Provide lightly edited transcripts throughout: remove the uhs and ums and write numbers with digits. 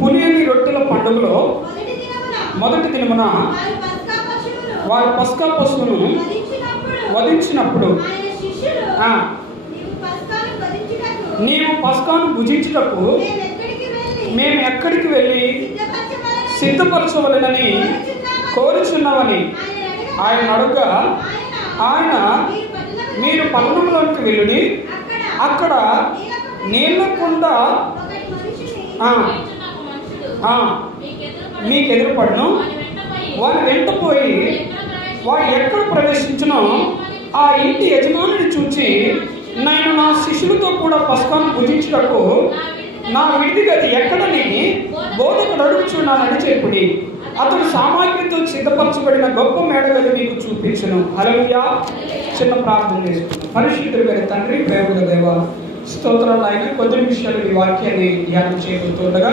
పులియని రొట్టెల పండుగలో మొదటి దినమున వారు పస్కా పశువును వధించినప్పుడు నీవు పస్కాను భుజించుటకు మేము ఎక్కడికి వెళ్ళి సిద్ధపరచవలెనని కోరుచున్నామని ఆయన అడుగా, ఆయన మీరు పట్టణంలోకి వెళ్ళి అక్కడ నీళ్ళ కుండ మీకు ఎదురుపడను, వారు వెంట పోయి వారు ఎక్కడ ప్రవేశించునో ఆ ఇంటి యజమానిని చూచి, నేను నా శిష్యులతో కూడా పస్కాను భుజించుటకు నా విడిది గది ఎక్కడని బోధకుడు అడుగుచున్నానని చెప్పుడి. అతడు సామాగ్రితో సిద్ధపరచబడిన గొప్ప మేడగది మీకు చూపించును. హల్లెలూయా. చిన్న ప్రార్థన చేసుకుంటాం. పరిశుద్ధుడైన తండ్రి, ప్రేమగల దేవా, స్తోత్రాలు. ఆయన కొద్ది నిమిషాలు ఈ వాక్యాన్ని ధ్యానం చేయబోతుండగా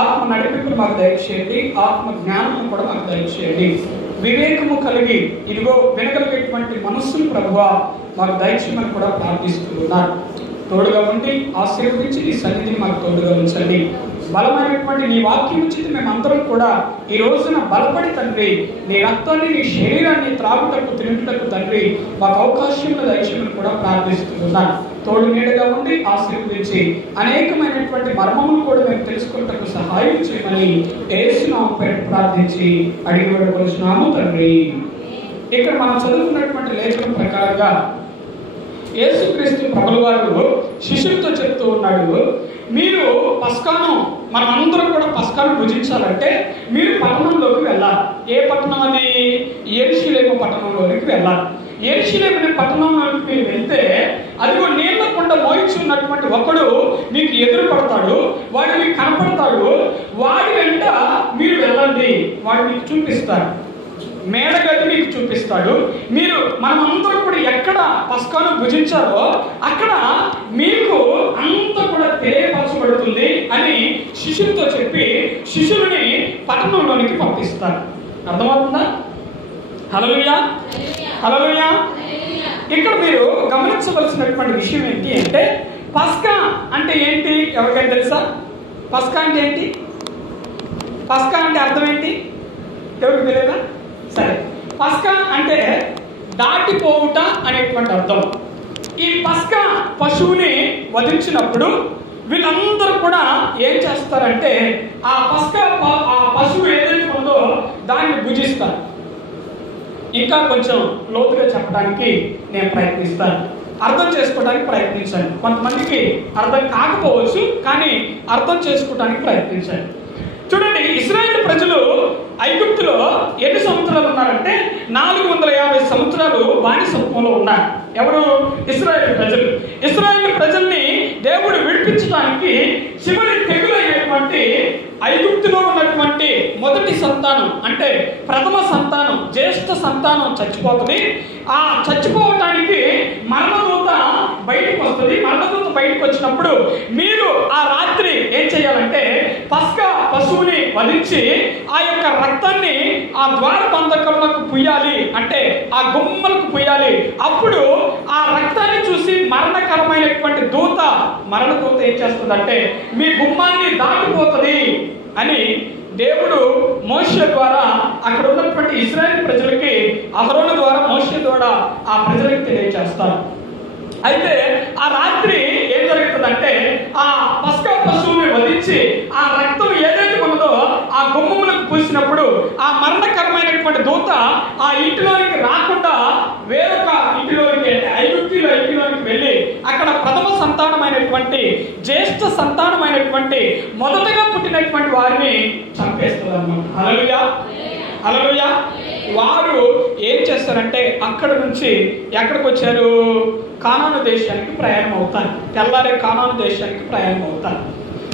ఆత్మ నడిపింపును మాకు దయచేయండి, ఆత్మ జ్ఞానం కూడా మాకు దయచేయండి. వివేకము కలిగి ఇదిగో వినగలిగేటువంటి మనస్సును ప్రభువా మాకు దయచేయమని కూడా ప్రార్థిస్తున్నారు. తోడుగా ఉండి ఆశీర్వదించి నీ సన్నిధిని మాకు తోడుగా ఉంచండి. బలమైనటువంటి నీ వాక్యం ఉచిత మేమందరం కూడా ఈ రోజున బలపడి తండ్రి, నీ రక్తాన్ని నీ శరీరాన్ని త్రాగుటకు తిరుగుటకు తండ్రి మాకు అవకాశంలో దయచేయమని కూడా ప్రార్థిస్తున్నాను. తోడు నీడగా ఉండి ఆశీర్వదించి అనేకమైనటువంటి మర్మములు కూడా మేము తెలుసుకున్నటకు సహాయం చేయమని యేసు నామమున పేరిట ప్రార్థించి అడిగి వేడుకొనుచున్నాము తండ్రి. ఇక్కడ మనం చదువుకున్నటువంటి లేఖనం ప్రకారంగా యేసుక్రీస్తు ప్రభుల వారు శిష్యులతో చెప్తూ ఉన్నాడు, మీరు పస్కాను మనమందరం కూడా పస్కాను భుజించాలంటే మీరు పట్టణంలోకి వెళ్ళాలి. ఏ పట్టణం అది? యెరూషలేము పట్టణంలోకి వెళ్ళాలి. యెరూషలేము అనే పట్టణంలోకి మీరు వెళ్తే అదిగో నీళ్ళ కుండ మోయించున్నటువంటి ఒకడు మీకు ఎదురు పడతాడు, వాడు మీకు కనపడతాడు, వాడి వెంట మీరు వెళ్ళండి, వాడు మీకు చూపిస్తాడు, మేడగది మీకు చూపిస్తాడు. మీరు మనమందరం కూడా ఎక్కడ పస్కాను భుజించారో అక్కడ మీకు అంతా కూడా తెలియపరచబడుతుంది అని శిష్యులతో చెప్పి శిష్యులని పట్టణంలోనికి పంపిస్తారు. అర్థమవుతుందా? హల్లెలూయా, హల్లెలూయా. ఇక్కడ మీరు గమనించవలసినటువంటి విషయం ఏంటి అంటే, పస్కా అంటే ఏంటి? ఎవరికైనా తెలుసా? పస్కా అంటే ఏంటి? పస్కా అంటే అర్థం ఏంటి? ఎవరికి తెలియదా? సరే, పస్కా అంటే దాటిపోవుట అనేటువంటి అర్థం. ఈ పస్కా పశువుని వధించినప్పుడు వీళ్ళందరూ కూడా ఏం చేస్తారంటే ఆ పశువు ఏదైతే ఉందో దాన్ని భుజిస్తారు. ఇంకా కొంచెం లోతుగా చెప్పడానికి నేను ప్రయత్నిస్తాను, అర్థం చేసుకోవడానికి ప్రయత్నించండి. కొంతమందికి అర్థం కాకపోవచ్చు, కానీ అర్థం చేసుకోవడానికి ప్రయత్నించండి. చూడండి, ఇశ్రాయేలు ప్రజలు ఐగుప్తులో ఎన్ని సంవత్సరాలు ఉన్నారంటే 450 సంవత్సరాలు బానిసత్వంలో ఉన్నారు. ఎవరు? ఇశ్రాయేలు ప్రజలు. ఇశ్రాయేలు ప్రజల్ని దేవుడు విడిపించడానికి చివరి తెగులు అయినటువంటి ఐగుప్తులో ఉన్నటువంటి మొదటి సంతానం అంటే ప్రథమ సంతానం, జ్యేష్ఠ సంతానం చచ్చిపోతుంది. ఆ చచ్చిపోవటానికి మరణదూత బయటకు వస్తుంది. మరణదూత బయటకు వచ్చినప్పుడు మీరు ఆ రాత్రి ఏం చేయాలంటే పస్కా పశువుని వధించి ఆ యొక్క రక్తాన్ని ఆ ద్వారబంధకములకు పుయ్యాలి, అంటే ఆ గుమ్మలకు పుయ్యాలి. అప్పుడు ఆ రక్తాన్ని చూసి మరణకరమైనటువంటి మరణదూత ఏం చేస్తుందంటే మీ గుమ్మాన్ని దాటిపోతుంది అని దేవుడు మోషే ద్వారా అక్కడ ఉన్నటువంటి ఇశ్రాయేలు ప్రజలకి అహరోను ద్వారా మోషే ద్వారా ఆ ప్రజలకు తెలియజేస్తారు. అయితే ఆ రాత్రి ఏం జరుగుతుందంటే ఆ పస్కా పశువుని వధించి ఆ రక్తం ఏదైతే ఉన్నదో ఆ గుమ్మములకు పూసినప్పుడు ఆ మరణకరమైనటువంటి దూత ఆ ఇంటిలోనికి రాకుండా వేరొక ఇంటిలోనికి, ఐగుప్తులో ఇంటిలోనికి వెళ్ళి అక్కడ ప్రథమ సంతానమైనటువంటి జ్యేష్ఠ సంతానమైనటువంటి మొదటగా పుట్టినటువంటి వారిని చంపేస్తుంది అన్నమాట. హల్లెలూయా, హల్లెలూయా. వారు ఏం చేస్తారంటే అక్కడ నుంచి ఎక్కడికి వచ్చారు? కానాను దేశానికి ప్రయాణం అవుతారు. తెల్లారే కానాను దేశానికి ప్రయాణం అవుతారు.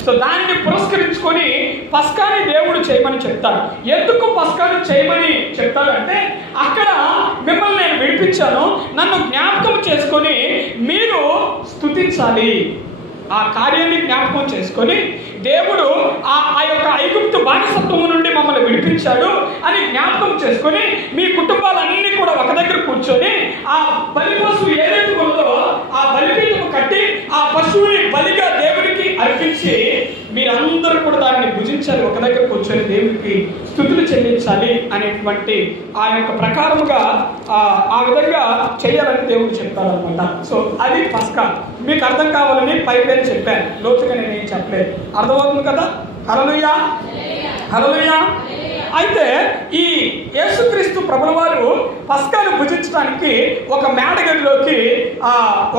సో దాన్ని పురస్కరించుకొని పస్కాని దేవుడు చేయమని చెప్తాడు. ఎందుకు పస్కాని చేయమని చెప్తాడంటే అక్కడ మిమ్మల్ని నేను విడిపించాను, నన్ను జ్ఞాపకం చేసుకొని మీరు స్తుతించాలి. ఆ కార్యాన్ని జ్ఞాపకం చేసుకొని దేవుడు ఆ యొక్క ఐగుప్తు బానిసత్వం నుండి మమ్మల్ని విడిపించాడు అని జ్ఞాపకం చేసుకొని మీ కుటుంబాలన్నీ కూడా ఒక దగ్గర కూర్చొని ఆ బలి పశువు ఏదైతే ఉందో ఆ బలిపీఠము కట్టి ఆ పశువుని బలిగా దేవుడికి వడ్డించి మీరందరూ కూడా దాన్ని భుజించాలి, ఒక దగ్గర కూర్చొని దేవుడికి స్తుతులు చెల్లించాలి అనేటువంటి ఆ యొక్క ప్రకారముగా ఆ విధంగా చేయాలని దేవుడు చెప్తారనమాట. సో అది పస్కా. మీకు అర్థం కావాలని పైపైన చెప్పాను, లోతుగా నేనేం చెప్పలేదు. అర్థమవుతుంది కదా? హల్లెలూయా, హల్లెలూయా. అయితే ఈ యేసుక్రీస్తు ప్రభుల వారు పస్కాను భుజించడానికి ఒక మేడగదిలోకి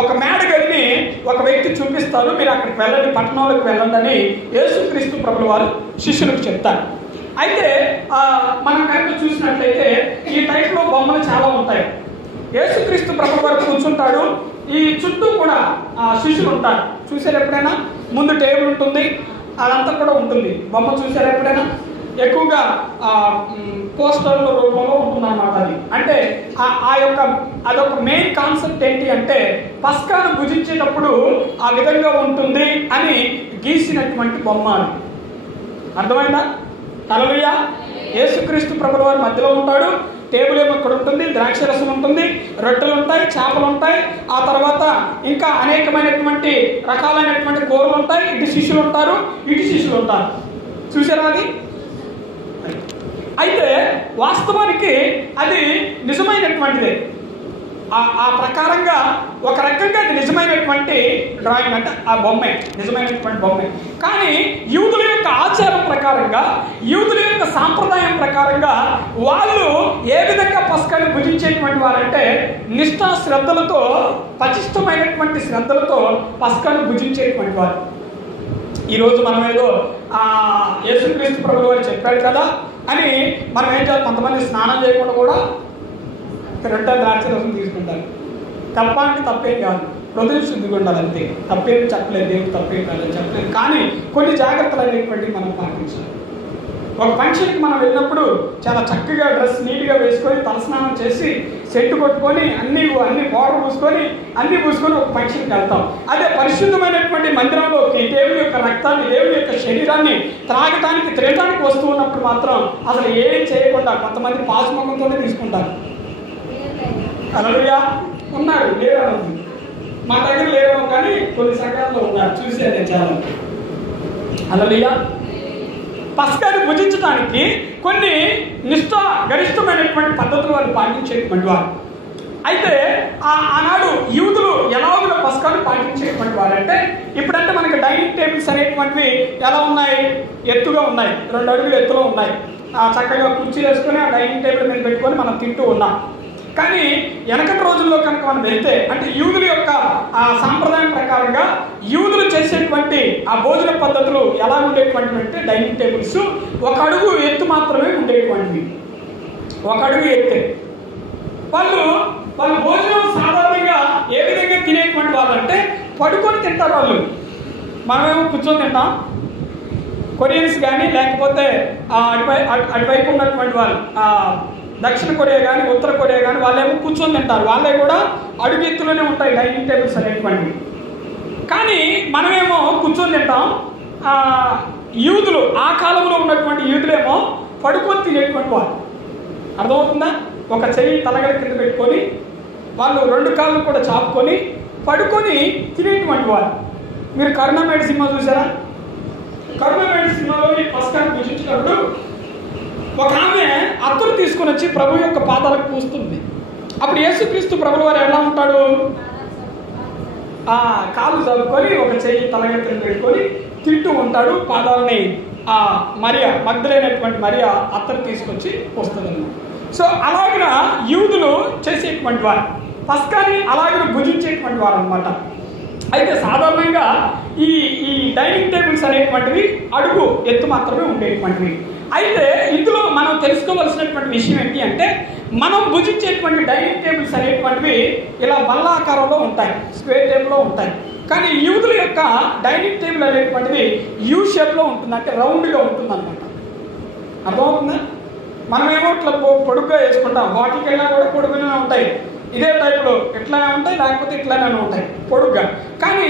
ఒక మేడగదిని ఒక వ్యక్తి చూపిస్తారు. మీరు అక్కడికి వెళ్ళండి, పట్టణంలోకి వెళ్ళండి అని యేసుక్రీస్తు ప్రభుల వారు శిష్యులకు చెప్తారు. అయితే మనం కనుక చూసినట్లయితే ఈ టైప్లో బొమ్మలు చాలా ఉంటాయి. యేసుక్రీస్తు ప్రభుల వారు కూర్చుంటాడు, ఈ చుట్టూ కూడా శిష్యులు ఉంటారు. చూసారు ఎప్పుడైనా? ముందు టేబుల్ ఉంటుంది, అదంతా కూడా ఉంటుంది. బొమ్మ చూసారు ఎప్పుడైనా? ఎక్కువగా పోస్టర్ల రూపంలో ఉంటుందన్నమాట. అది అంటే అదొక మెయిన్ కాన్సెప్ట్ ఏంటి అంటే పస్కాను భుజించేటప్పుడు ఆ విధంగా ఉంటుంది అని గీసినటువంటి బొమ్మ. అది అర్థమైందా? హల్లెలూయా. యేసుక్రీస్తు ప్రభుల వారి మధ్యలో ఉంటాడు, టేబుల్ ఏమో ఇక్కడ ఉంటుంది, ద్రాక్షరసం ఉంటుంది, రొట్టెలు ఉంటాయి, చేపలు ఉంటాయి, ఆ తర్వాత ఇంకా అనేకమైనటువంటి రకాలైనటువంటి కూరలు ఉంటాయి. ఇటు శిష్యులు ఉంటారు, ఇటు శిష్యులు ఉంటారు. చూసారా? అది అయితే వాస్తవానికి అది నిజమైనటువంటిదే. ఆ ప్రకారంగా ఒక రకంగా అది నిజమైనటువంటి డ్రాయింగ్, అంటే ఆ బొమ్మే నిజమైనటువంటి బొమ్మే. కానీ యూదుల యొక్క ఆచారం ప్రకారంగా, యూదుల యొక్క సాంప్రదాయం ప్రకారంగా వాళ్ళు ఏ విధంగా పస్కాను భుజించేటువంటి వారంటే నిష్ఠా శ్రద్ధలతో, పటిష్టమైనటువంటి శ్రద్ధలతో పస్కాను భుజించేటువంటి వారు. ఈరోజు మనం ఏదో యేసుక్రీస్తు ప్రభువు వారు చెప్పారు కదా అని మనం ఏం చేయాలి? కొంతమంది స్నానం చేయకుండా కూడా రొట్టె ద్రాక్షరసం తీసుకుంటారు. తప్ప అంటే తప్పేం కాదు, హృదయం శుద్ధిగా ఉండాలి అంతే. తప్పేం చెప్పలేదు, దేవుడు తప్పేం కాదని చెప్పలేదు. కానీ కొన్ని జాగ్రత్తలు అనేటువంటివి మనం పాటించాలి. ఒక ఫంక్షన్కి మనం వెళ్ళినప్పుడు చాలా చక్కగా డ్రెస్ నీట్గా వేసుకొని, తలస్నానం చేసి, సెట్టు కొట్టుకొని, అన్ని పౌడర్ పూసుకొని ఒక ఫంక్షన్కి వెళ్తాం. అదే పరిశుద్ధమైనటువంటి మందిరంలోకి దేవుని యొక్క రక్తాన్ని, దేవుని యొక్క శరీరాన్ని త్రాగటానికి, తినడానికి వస్తూ ఉన్నప్పుడు మాత్రం అసలు ఏం చేయకుండా కొంతమంది పాసుముఖంతోనే తీసుకుంటారు. హల్లెలూయా. ఉన్నారు, లేరు, మా దగ్గర లేరు కానీ కొన్ని సంఘాల్లో ఉన్నారు, చూసేది చాలా. హల్లెలూయా. పస్కాను భుజించడానికి కొన్ని గరిష్టమైనటువంటి పద్ధతులు వాళ్ళు పాటించేటువంటి వారు. అయితే ఆనాడు యూదులు ఎలాగో పస్కాను పాటించేటువంటి వారు అంటే, ఇప్పుడంటే మనకి డైనింగ్ టేబుల్స్ అనేటువంటివి ఎలా ఉన్నాయి? ఎత్తుగా ఉన్నాయి, 2 అడుగులు ఎత్తులో ఉన్నాయి. చక్కగా కుర్చీలు వేసుకొని ఆ డైనింగ్ టేబుల్ మీద పెట్టుకొని మనం తింటూ ఉన్నాం. కానీ వెనకటి రోజుల్లో కనుక మనం వెళ్తే, అంటే యూదుల యొక్క సాంప్రదాయం ప్రకారంగా యూదులు చేసేటువంటి ఆ భోజన పద్ధతులు ఎలా ఉండేటువంటివి అంటే డైనింగ్ టేబుల్స్ 1 అడుగు ఎత్తు మాత్రమే ఉండేటువంటివి. 1 అడుగు ఎత్తే వాళ్ళు భోజనం సాధారణంగా ఏ విధంగా తినేటువంటి వాళ్ళు అంటే పడుకొని తింటారు. వాళ్ళు మనమేమో కూర్చొని తింటాం. కొరియన్స్ కానీ లేకపోతే అటువైపు ఉన్నటువంటి వాళ్ళు దక్షిణ కొరియా కానీ ఉత్తర కొరియా కానీ వాళ్ళేమో కూర్చొని తింటారు. వాళ్ళే కూడా అడుగు ఎత్తులోనే ఉంటాయి డైనింగ్ టేబుల్స్ అనేటువంటివి. కానీ మనమేమో కూర్చొని తింటాం. యూదులు, ఆ కాలంలో ఉన్నటువంటి యూదులేమో పడుకొని తినేటువంటి వాళ్ళు. అర్థమవుతుందా? ఒక చెయ్యి తలగడ కింద పెట్టుకొని వాళ్ళు 2 కాళ్ళు కూడా చాపుకొని పడుకొని తినేటువంటి వాళ్ళు. మీరు కరుణామేడి సినిమా చూసారా? కరుణామేడి సినిమాలో ఈ పస్కాను భుజించినప్పుడు ఒక ఆమె అత్తరు తీసుకొని వచ్చి ప్రభు యొక్క పాదాలకు పూస్తుంది. అప్పుడు యేసుక్రీస్తు ప్రభుల వారు ఎలా ఉంటాడు? కాళ్ళు చదువుకొని ఒక చెయ్యి తలగడ పెట్టుకొని తింటూ ఉంటాడు. పాదాలని మరియా, మగ్ధులైనటువంటి మరియా అత్తరు తీసుకొచ్చి వస్తుంది అన్నమాట. సో అలాగిన యూదులు చేసేటువంటి వారు, పస్కాని అలాగిన భుజించేటువంటి వారు అనమాట. అయితే సాధారణంగా ఈ డైనింగ్ టేబుల్స్ అనేటువంటివి అడుగు ఎత్తు మాత్రమే ఉండేటువంటివి. అయితే ఇందులో మనం తెలుసుకోవాల్సినటువంటి విషయం ఏంటి అంటే, మనం భుజించేటువంటి డైనింగ్ టేబుల్స్ అనేటువంటివి ఇలా బల్లాకారంలో ఉంటాయి, స్క్వేర్ టేబుల్లో ఉంటాయి. కానీ యూదుల యొక్క డైనింగ్ టేబుల్ అనేటువంటిది యూ షేప్లో ఉంటుంది, అంటే రౌండ్గా ఉంటుంది అనమాట. అర్థమవుతుందా? మనమేమో ఇట్లా పొడుగ్గా వేసుకుంటాం, వాటికి వెళ్ళినా కూడా పొడుగునే ఉంటాయి. ఇదే టైప్లో ఇట్లానే ఉంటాయి, లేకపోతే ఇట్లానే ఉంటాయి పొడుగ్గా. కానీ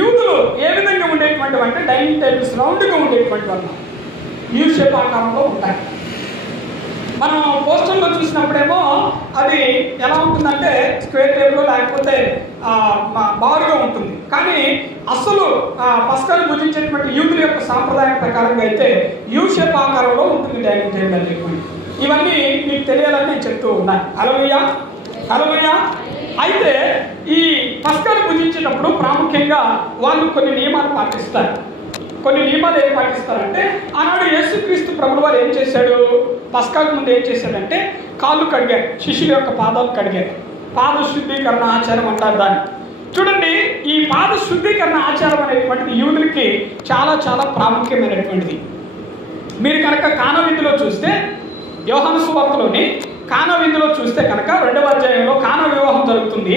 యూదులు ఏ విధంగా ఉండేటువంటివి అంటే డైనింగ్ టేబుల్స్ రౌండ్గా ఉండేటువంటి వాళ్ళు యూ షేప్ ఆకారంలో ఉంటాయి. మనం పోస్టర్లో చూసినప్పుడేమో అది ఎలా ఉంటుందంటే స్క్వేర్ టేబుల్ లేకపోతే బారుగా ఉంటుంది. కానీ అసలు పస్కాలు భుజించేటువంటి యూదుల యొక్క సాంప్రదాయం ప్రకారంగా అయితే యూ షేప్ ఆకారంలో ఉంటుంది డైనింగ్ టేబుల్ అని చెప్పి. ఇవన్నీ మీకు తెలియాలని నేను చెప్తూ ఉన్నాను. హల్లెలూయా, హల్లెలూయా. అయితే ఈ పస్కాలు భుజించేటప్పుడు ప్రాముఖ్యంగా వాళ్ళు కొన్ని నియమాలు పాటిస్తారు. కొన్ని నియమాలు ఏం పాటిస్తారంటే, ఆనాడు యేసుక్రీస్తు ప్రభువు వారు ఏం చేశాడు, పస్కాకు ముందు ఏం చేశాడంటే కాళ్ళు కడిగారు, శిష్యుల యొక్క పాదాలు కడిగారు. పాద శుద్ధీకరణ ఆచారం అంటారు దాన్ని. చూడండి, ఈ పాద శుద్ధీకరణ ఆచారం అనేటువంటిది యూదులకి చాలా చాలా ప్రాముఖ్యమైనటువంటిది. మీరు కనుక కానా విందులో చూస్తే, యోహాను సువార్తలోని కానా విందులో చూస్తే కనుక 2వ అధ్యాయంలో కానా వివాహం జరుగుతుంది.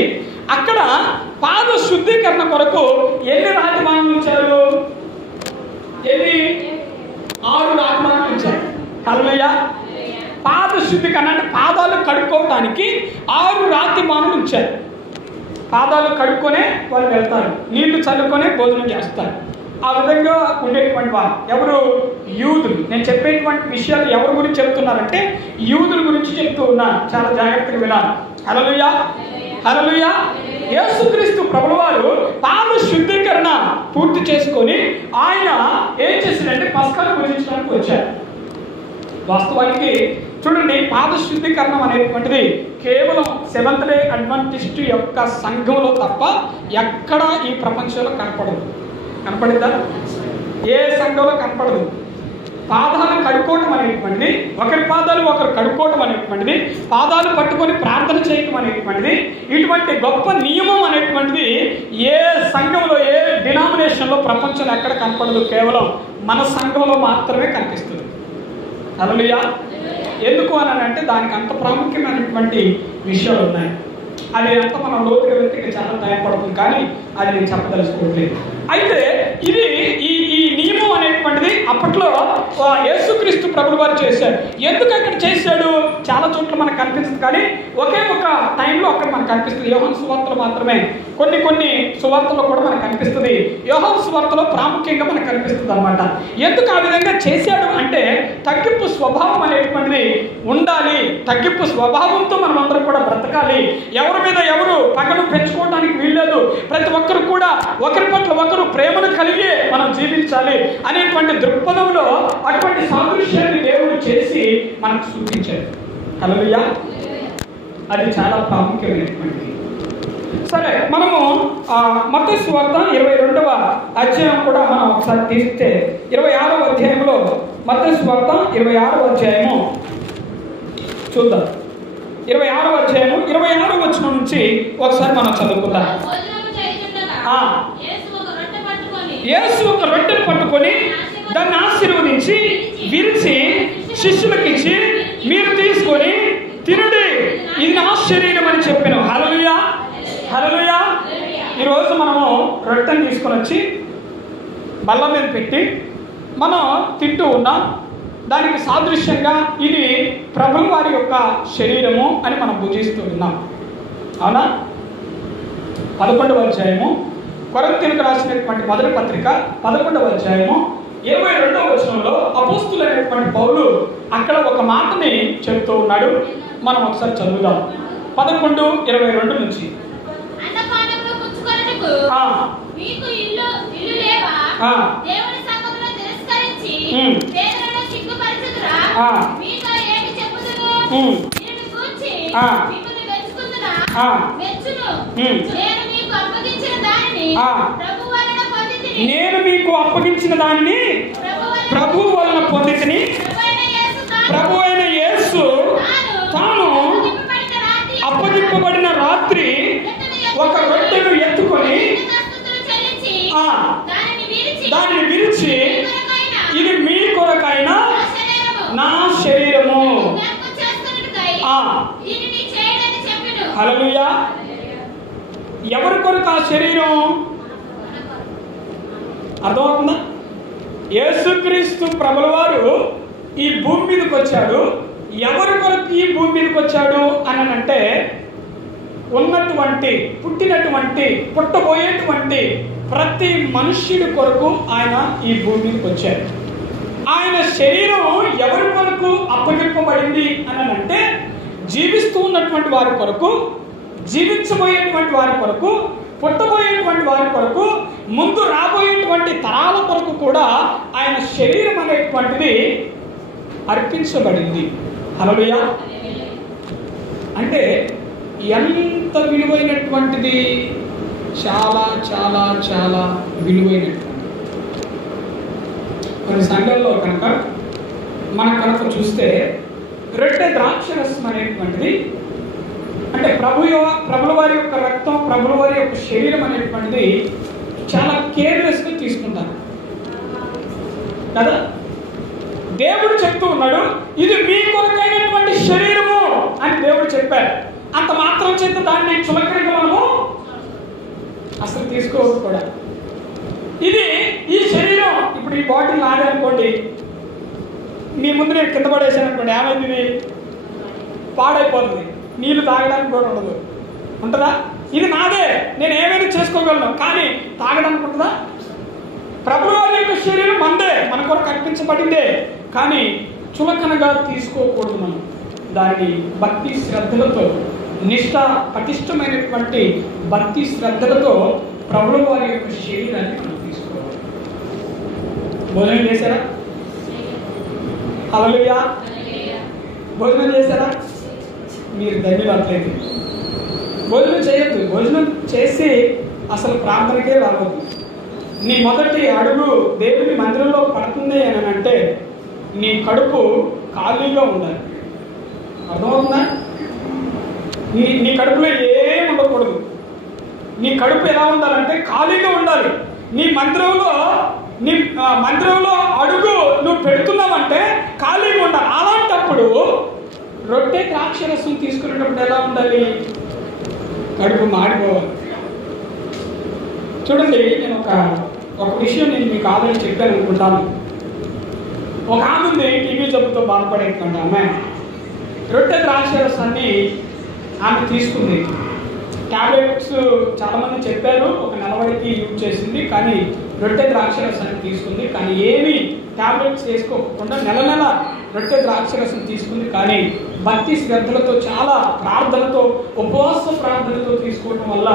అక్కడ పాద శుద్ధీకరణ కొరకు ఎన్ని రాజమానులు ఉంచారు? 6 రాజమానులు ఉంచారు. హల్లెలూయా. పాద శుద్ధీకరణ అంటే పాదాలు కడుక్కోవడానికి 6 రాతిమానులు ఉంచారు. పాదాలు కడుక్కొనే వాళ్ళు వెళ్తారు, నీళ్లు చల్లుకొనే భోజనం చేస్తారు. ఆ విధంగా ఉండేటువంటి వాళ్ళు ఎవరు? యూదులు. నేను చెప్పేటువంటి విషయాలు ఎవరి గురించి చెప్తున్నారంటే యూదుల గురించి చెప్తూ ఉన్నాను. చాలా జాగ్రత్తగా వినాలి. హల్లెలూయా, హల్లెలూయా. యేసుక్రీస్తు ప్రభువు వారు పాద శుద్ధీకరణ పూర్తి చేసుకొని ఆయన ఏం చేశారంటే పస్కాను భుజించడానికి వచ్చారు. వాస్తవానికి చూడండి, పాద శుద్ధీకరణం అనేటువంటిది కేవలం సెవెంత్ డే అడ్వెంటిస్ట్ యొక్క సంఘంలో తప్ప ఎక్కడా ఈ ప్రపంచంలో కనపడదు. కనపడిందా? ఏ సంఘంలో కనపడదు. పాదాలు కడుక్కోవటం అనేటువంటిది, ఒకరి పాదాలు ఒకరు కడుక్కోవటం అనేటువంటిది, పాదాలు పట్టుకొని ప్రార్థన చేయటం అనేటువంటిది, ఇటువంటి గొప్ప నియమం అనేటువంటిది ఏ సంఘంలో, ఏ డినామినేషన్లో ప్రపంచంలో ఎక్కడ కనపడదు. కేవలం మన సంఘంలో మాత్రమే కనిపిస్తుంది. హల్లెలూయా. ఎందుకు అని అంటే దానికి అంత ప్రాముఖ్యమైనటువంటి విషయాలు ఉన్నాయి. అది అంత మనం లోతుగా వెళ్తే చాలా టైం పడుతుంది, కానీ అది నేను చెప్పదలుచుకోవట్లేదు. అయితే ఇది ఈ నియమం అనేటువంటిది అప్పట్లో యేసుక్రీస్తు ప్రభువు వారు చేశాడు. ఎందుకు అక్కడ చేశాడు? చాలా చోట్ల మనకు కనిపిస్తుంది, కానీ ఒకే ఒక టైంలో అక్కడ మనకు కనిపిస్తుంది. యోహాను సువార్తలో మాత్రమే, కొన్ని సువార్తలో కూడా మనకు కనిపిస్తుంది. యోహాను సువార్తలో ప్రాముఖ్యంగా మనకు కనిపిస్తుంది అనమాట. ఎందుకు ఆ విధంగా చేశాడు అంటే తగ్గింపు స్వభావం అనేటువంటిది ఉండాలి. తగ్గింపు స్వభావంతో మనం అందరం కూడా బ్రతకాలి. ఎవరి మీద ఎవరు పగను పెంచుకోవడానికి వీల్లేదు. ప్రతి ఒక్కరు కూడా ఒకరి పట్ల ఒకరు ప్రేమను కలిగి మనం జీవించాలి అనేటువంటి దృక్పథంలో అటువంటి సాదృశ్యాన్ని దేవుడు చేసి మనకు సూచించాడు. హల్లెలూయా. అది చాలా ప్రాముఖ్యమైనటువంటిది. సరే, మనము మత్తయి సువార్త 22వ అధ్యాయం కూడా మనం ఒకసారి తీస్తే 26వ అధ్యాయంలో మత్తయి సువార్త 26వ అధ్యాయము చూద్దాం. 26వ అధ్యాయము 26వ వచనం నుంచి ఒకసారి మనం చదువుకుందాం. యేసు ఒక రొట్టెను పట్టుకొని దాన్ని ఆశీర్వదించి విరిచి శిష్యులకిచ్చి, మీరు తీసుకొని తినండి, ఇది నా శరీరం అని చెప్పాను. హల్లెలూయా, హల్లెలూయా. ఈరోజు మనము రొట్టెను తీసుకొని వచ్చి బల్ల మీద పెట్టి మనం తింటూ ఉన్నాం. దానికి సాదృశ్యంగా ఇది ప్రభువు వారి యొక్క శరీరము అని మనం భుజిస్తూ ఉన్నాం. అవునా? 11వ అధ్యాయము కొరింథీయులకు రాసినటువంటి మొదటి పత్రిక 11వ అధ్యాయము 22వ వచనంలో అపోస్తులైనటువంటి పౌలు అక్కడ ఒక మాటని చెప్తూ ఉన్నాడు. మనం ఒకసారి చదువుదాం. 11:22 నుంచి. నేను మీకు అప్పగించిన దానిని ప్రభువు వలన పొందితిని. ప్రభు అయిన యేసు తాను అప్పగింపబడిన రాత్రి ఒక రొట్టెను ఎత్తుకొని దానిని విరిచి, ఇది మీ కొరకైన నా శరీరము. హల్లెలూయా. ఎవరి కొరకు ఆ శరీరం? అర్థమవుతుందా? యేసుక్రీస్తు ప్రభువు వారు ఈ భూమి మీదకి వచ్చాడు. ఎవరి కొరకు ఈ భూమి మీదకి వచ్చాడు అని అంటే ఉన్నటువంటి, పుట్టినటువంటి, పుట్టబోయేటువంటి ప్రతి మనుష్యుడి కొరకు ఆయన ఈ భూమి మీదకి వచ్చాడు. ఆయన శరీరం ఎవరి కొరకు మనకు అప్పగింపబడింది అని అంటే జీవిస్తూ ఉన్నటువంటి వారి కొరకు, జీవించబోయేటువంటి వారి కొరకు, పుట్టబోయేటువంటి వారి కొరకు, ముందు రాబోయేటువంటి తరాల కొరకు కూడా ఆయన శరీరం అనేటువంటిది అర్పించబడింది. హల్లెలూయా. అంటే ఎంత విలువైనటువంటిది, చాలా చాలా చాలా విలువైనటువంటిది. కొన్ని సంఘాల్లో కనుక మన కనుక చూస్తే రొట్టె ద్రాక్షరసం అనేటువంటిది, అంటే ప్రభుల వారి యొక్క రక్తం, ప్రభుల వారి యొక్క శరీరం అనేటువంటిది చాలా కేర్లెస్గా తీసుకుంటారు కదా. దేవుడు చెప్తూ ఉన్నాడు, ఇది మీ కొరకైనటువంటి శరీరము అని దేవుడు చెప్పారు. అంత మాత్రం చేత దాన్ని చులకనగా మనము అసలు తీసుకోవచ్చు కూడా. ఇది ఈ శరీరం, ఇప్పుడు ఈ బాటిల్ నాదే అనుకోండి, మీ ముందు నేను కింద పడేసాను అనుకోండి, ఏమైంది? పాడైపోతుంది, నీళ్లు తాగడానికి కూడా ఉండదు. ఉంటుందా? ఇది నాదే, నేను ఏమైనా చేసుకోగలను, కానీ తాగడానికి ఉంటుందా? ప్రభువు యొక్క శరీరం మందే, మన కొరకు అర్పించబడిందే, కానీ చులకనగా తీసుకోకూడదు. మనం దాన్ని భక్తి శ్రద్ధలతో, నిష్ఠ పటిష్టమైనటువంటి భక్తి శ్రద్ధలతో ప్రభువు వారి యొక్క శరీరాన్ని మనం తీసుకోవాలి. భోజనం చేశారా? హల్లెలూయా. భోజనం చేశారా? మీరు ధన్యవాదాలు. భోజనం చేయొద్దు. భోజనం చేసి అసలు ప్రార్థనకే రావద్దు. నీ మొదటి అడుగు దేవుని మందిరంలో పడుతుంది అని అంటే నీ కడుపు ఖాళీగా ఉండాలి. అర్థమవుతుందా? నీ కడుపులో ఏం ఉండకూడదు. నీ కడుపు ఎలా ఉండాలంటే ఖాళీగా ఉండాలి. నీ మందిరంలో అడుగు నువ్వు పెడుతున్నావంటే ఖాళీగా ఉండాలి. అలాంటప్పుడు రొట్టె ద్రాక్షరసం తీసుకునేటప్పుడు ఎలా ఉండాలి? కడుపు మాడిపోవాలి. చూడండి, నేను ఒక విషయం నేను మీకు ఆల్రెడీ చెప్పాను అనుకుంటాను. ఒక ఆమె ఉంది, టీబీ జబ్బుతో బాధపడేటువంటి ఆమె. రొట్టె ద్రాక్షరసాన్ని ఆమె తీసుకుంది. టాబ్లెట్స్ చాలామంది చెప్పారు, ఒక నెలవాడికి యూజ్ చేసింది, కానీ రొట్టె ద్రాక్షరసాన్ని తీసుకుంది. కానీ ఏమీ టాబ్లెట్స్ వేసుకోకుండా నెల రొట్టె ద్రాక్షరసం తీసుకుంది. కానీ భక్తి శ్రద్ధలతో, చాలా ప్రార్థనతో, ఉపవాస ప్రార్థనతో తీసుకోవడం వల్ల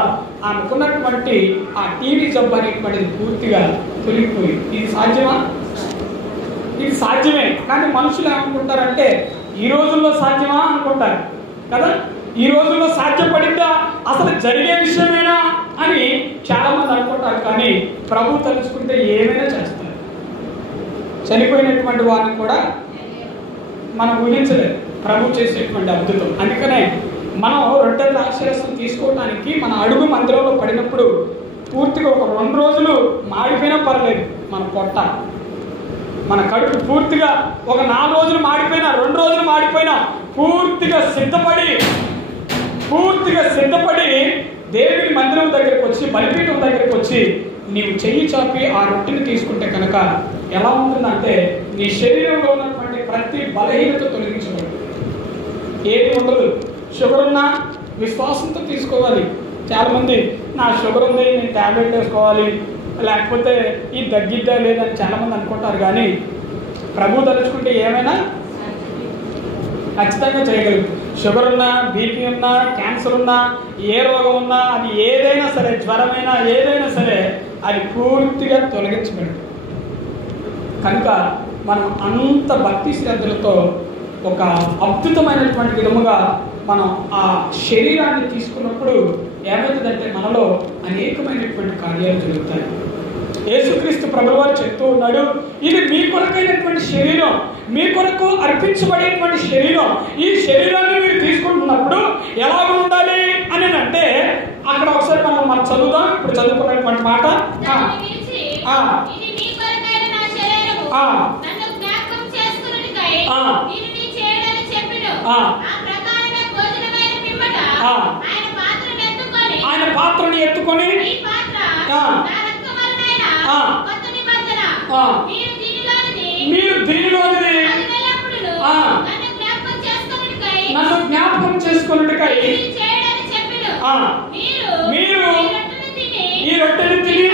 ఆమెకున్నటువంటి ఆ టీబీ జబ్బు అనేటువంటిది పూర్తిగా తొలగిపోయింది. ఇది సాధ్యమా? ఇది సాధ్యమే. కానీ మనుషులు ఏమనుకుంటారంటే ఈ రోజుల్లో సాధ్యమా అనుకుంటారు కదా. ఈ రోజుల్లో సాధ్యపడిందా, అసలు జరిగే విషయమేనా అని చాలా మంది అనుకుంటారు. కానీ ప్రభు తలుచుకుంటే ఏమైనా చేస్తారు. చనిపోయినటువంటి వారిని కూడా మనం ఊహించలేదు ప్రభు చేసేటువంటి అద్భుతం. అందుకనే మనం రొట్టె ద్రాక్షరసం తీసుకోవడానికి మన అడుగు మందిరంలో పడినప్పుడు పూర్తిగా ఒక 2 రోజులు మాడిపోయినా పర్లేదు, మన పొట్ట, మన కడుపు పూర్తిగా ఒక 4 రోజులు మాడిపోయినా, 2 రోజులు మాడిపోయినా పూర్తిగా సిద్ధపడి దేవుని మందిరం దగ్గరికి వచ్చి, బలిపీఠం దగ్గరికి వచ్చి నీవు చెయ్యి చాపి ఆ రొట్టెని తీసుకుంటే కనుక ఎలా ఉంటుందంటే నీ శరీరంలో ఉన్నటువంటి ప్రతి బలహీనత తొలగించబడుతుంది. ఏది ఉండదు. షుగర్ ఉన్నా విశ్వాసంతో తీసుకోవాలి. చాలామంది నా షుగర్ ఉంది, నేను ట్యాబ్లెట్ వేసుకోవాలి, లేకపోతే ఈ తగ్గిద్దా లేదని చాలామంది అనుకుంటారు. కానీ ప్రభు తలుచుకుంటే ఏమైనా ఖచ్చితంగా చేయగలరు. షుగర్ ఉన్నా, బీపీ ఉన్నా, క్యాన్సర్ ఉన్నా, ఏ రోగం ఉన్నా, అది ఏదైనా సరే, జ్వరమైనా ఏదైనా సరే అది పూర్తిగా తొలగించబడు. కనుక మనం అంత భక్తి శ్రద్ధలతో ఒక అద్భుతమైనటువంటి విధముగా మనం ఆ శరీరాన్ని తీసుకున్నప్పుడు ఏమవుతుందంటే మనలో అనేకమైనటువంటి కార్యాలు జరుగుతాయి. యేసుక్రీస్తు ప్రభువారు చెప్తూ ఉన్నాడు, ఇది మీ కొరకైనటువంటి శరీరం, మీ కొరకు అర్పించబడేటువంటి శరీరం. ఈ శరీరాన్ని మీరు తీసుకుంటున్నప్పుడు ఎలాగ ఉండాలి అని అంటే అక్కడ ఒకసారి మనం చదువుదాం. ఇప్పుడు చదువుకున్నటువంటి మాట, ఆయన పాత్రని ఎత్తుకొని మీరు దీనిలోనిది నన్ను జ్ఞాపకం చేసుకున్నట్టుకై మీరు ఈ రొట్టెని తిని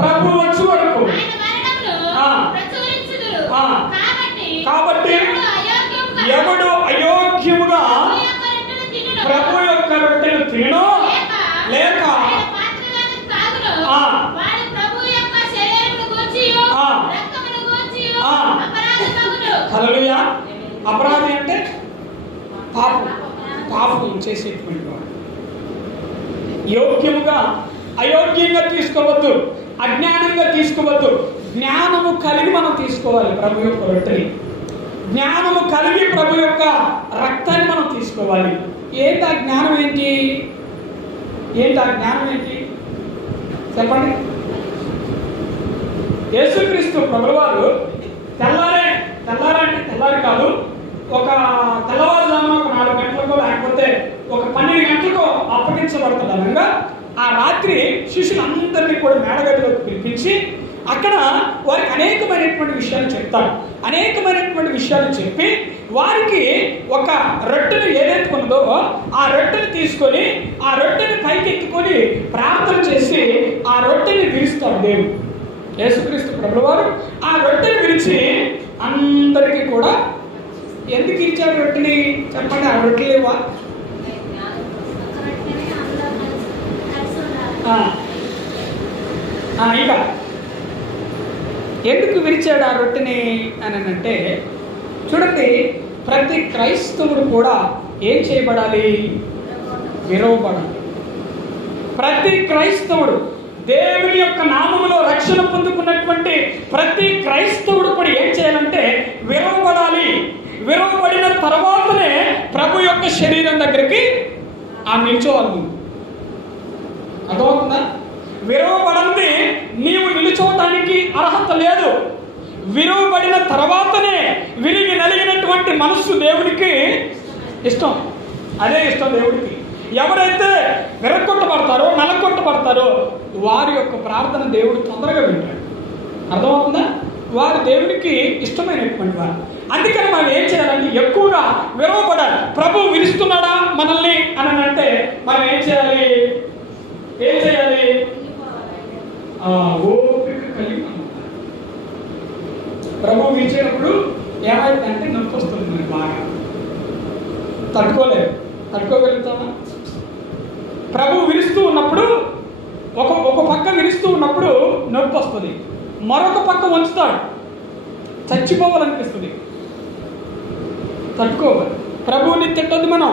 ప్రభు వచ్చే వరకు యోగ్యముగా అయోగ్యంగా తీసుకోవద్దు, అజ్ఞానంగా తీసుకోవద్దు. జ్ఞానము కలిగి మనం తీసుకోవాలి ప్రభు యొక్క రొట్టెని. జ్ఞానము కలిగి ప్రభు యొక్క రక్తాన్ని మనం తీసుకోవాలి. ఏంటి ఆ జ్ఞానం? ఏంటి ఆ జ్ఞానం ఏంటి చెప్పండి. యేసుక్రీస్తు ప్రభువారు తెల్లారి కాదు, ఒక తెల్లవారుజామున ఒక 4 గంటలకో లేకపోతే ఒక 12 గంటలకో అప్పగించబడుతుండగా ఆ రాత్రి శిష్యులందరినీ కూడా మేడగదిలోకి పిలిపించి అక్కడ వారికి అనేకమైనటువంటి విషయాలు చెప్తాడు. అనేకమైనటువంటి విషయాలు చెప్పి వారికి ఒక రొట్టెను ఏదైతే ఉన్నదో ఆ రొట్టెని తీసుకొని ఆ రొట్టెని పైకి ఎత్తుకొని ప్రార్థన చేసి ఆ రొట్టెని విరుస్తాడు దేవుడు. యేసుక్రీస్తు ప్రభువారు ఆ రొట్టెని విరిచి అందరికీ కూడా ఎందుకు ఇచ్చాడు రొట్టెని చెప్పండి. ఆ రొట్టెలేవా? ఇంకా ఎందుకు విరిచాడు ఆ రొట్టెని అని అంటే, చూడండి, ప్రతి క్రైస్తవుడు కూడా ఏం చేయబడాలి? విరవబడాలి. ప్రతి క్రైస్తవుడు, దేవుని యొక్క నామములో రక్షణ పొందుకున్నటువంటి ప్రతి క్రైస్తవుడు కూడా ఏం చేయాలంటే విరవబడాలి. విరవబడిన తర్వాతనే ప్రభు యొక్క శరీరం దగ్గరికి నిల్చోవాలి. అర్థమవుతుందా? విరవబడింది నీవు నిలుచోవటానికి అర్హత లేదు. విరవబడిన తర్వాతనే విరిగి నలిగినటువంటి మనస్సు దేవుడికి ఇష్టం. అదే ఇష్టం దేవుడికి. ఎవరైతే విరగొట్టబడతారో, నలగొట్టబడతారో వారి యొక్క ప్రార్థన దేవుడు తొందరగా వింటాడు. అర్థమవుతుందా? వారు దేవుడికి ఇష్టమైనటువంటి వారు. అందుకని మనం ఏం చేయాలంటే ఎక్కువగా విరవబడాలి. ప్రభు విరుస్తున్నాడా మనల్ని అని అంటే మనం ఏం చేయాలి? ఓపిక కలిగి ప్రభు విరిచేటప్పుడు ఏమైందంటే నొప్పి వస్తుంది. మనకి బాగా తట్టుకోగలుగుతామా? ప్రభు విరుస్తూ ఉన్నప్పుడు ఒక పక్క విరుస్తూ ఉన్నప్పుడు నొప్పి వస్తుంది, మరొక పక్క ఉంచుతాడు, చచ్చిపోవాలనిపిస్తుంది. తట్టుకోవాలి. ప్రభువుని తిట్టొద్దు మనం.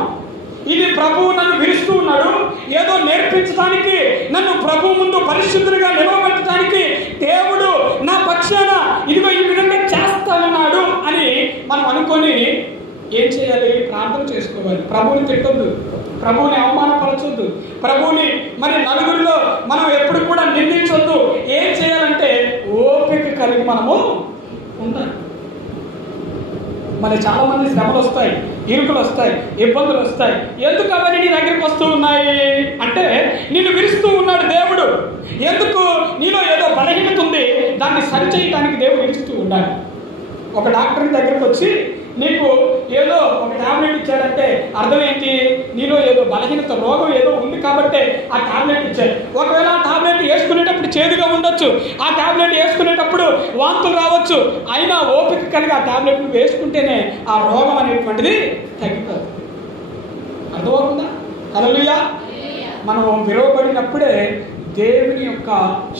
ఇది ప్రభువు నన్ను విరుస్తూ ఉన్నాడు, ఏదో నేర్పించడానికి, నన్ను ప్రభు ముందు పరిశుద్ధులుగా నిలవబెట్టడానికి దేవుడు నా పక్షాన ఇదిగో ఈ విధంగా చేస్తా ఉన్నాడు అని మనం అనుకొని ఏం చేయాలి? ప్రార్థన చేసుకోవాలి. ప్రభువుని తిట్టొద్దు, ప్రభువుని అవమానపరచొద్దు, ప్రభువుని మరి నలుగురిలో మనం ఎప్పుడు కూడా నిందించొద్దు. ఏం చేయాలంటే ఓపిక కలిగి మనము ఉండాలి. మరి చాలా మంది శ్రమలు వస్తాయి, ఇరుకులు వస్తాయి, ఇబ్బందులు వస్తాయి. ఎందుకు అవన్నీ నీ దగ్గరికి వస్తూ ఉన్నాయి అంటే నిన్ను విరుస్తూ ఉన్నాడు దేవుడు. ఎందుకు? నీలో ఏదో బలహీనత ఉంది, దాన్ని సరిచేయడానికి దేవుడు విరుస్తూ ఉండాలి. ఒక డాక్టర్ దగ్గరికి వచ్చి నీకు ఏదో ఒక టాబ్లెట్ ఇచ్చాడంటే అర్థం ఏంటి? నీలో ఏదో బలహీనత, రోగం ఏదో ఉంది కాబట్టి ఆ టాబ్లెట్ ఇచ్చాడు. ఒకవేళ ఆ టాబ్లెట్ వేసుకునేటప్పుడు చేదుగా ఉండొచ్చు, ఆ టాబ్లెట్ వేసుకునేటప్పుడు వాంతులు రావచ్చు. అయినా ఓపిక కలిగి ఆ టాబ్లెట్ వేసుకుంటేనే ఆ రోగం అనేటువంటిది తగ్గిపోతుంది. అర్థమవుతుందా? హల్లెలూయా. మనం విరవబడినప్పుడే దేవుని యొక్క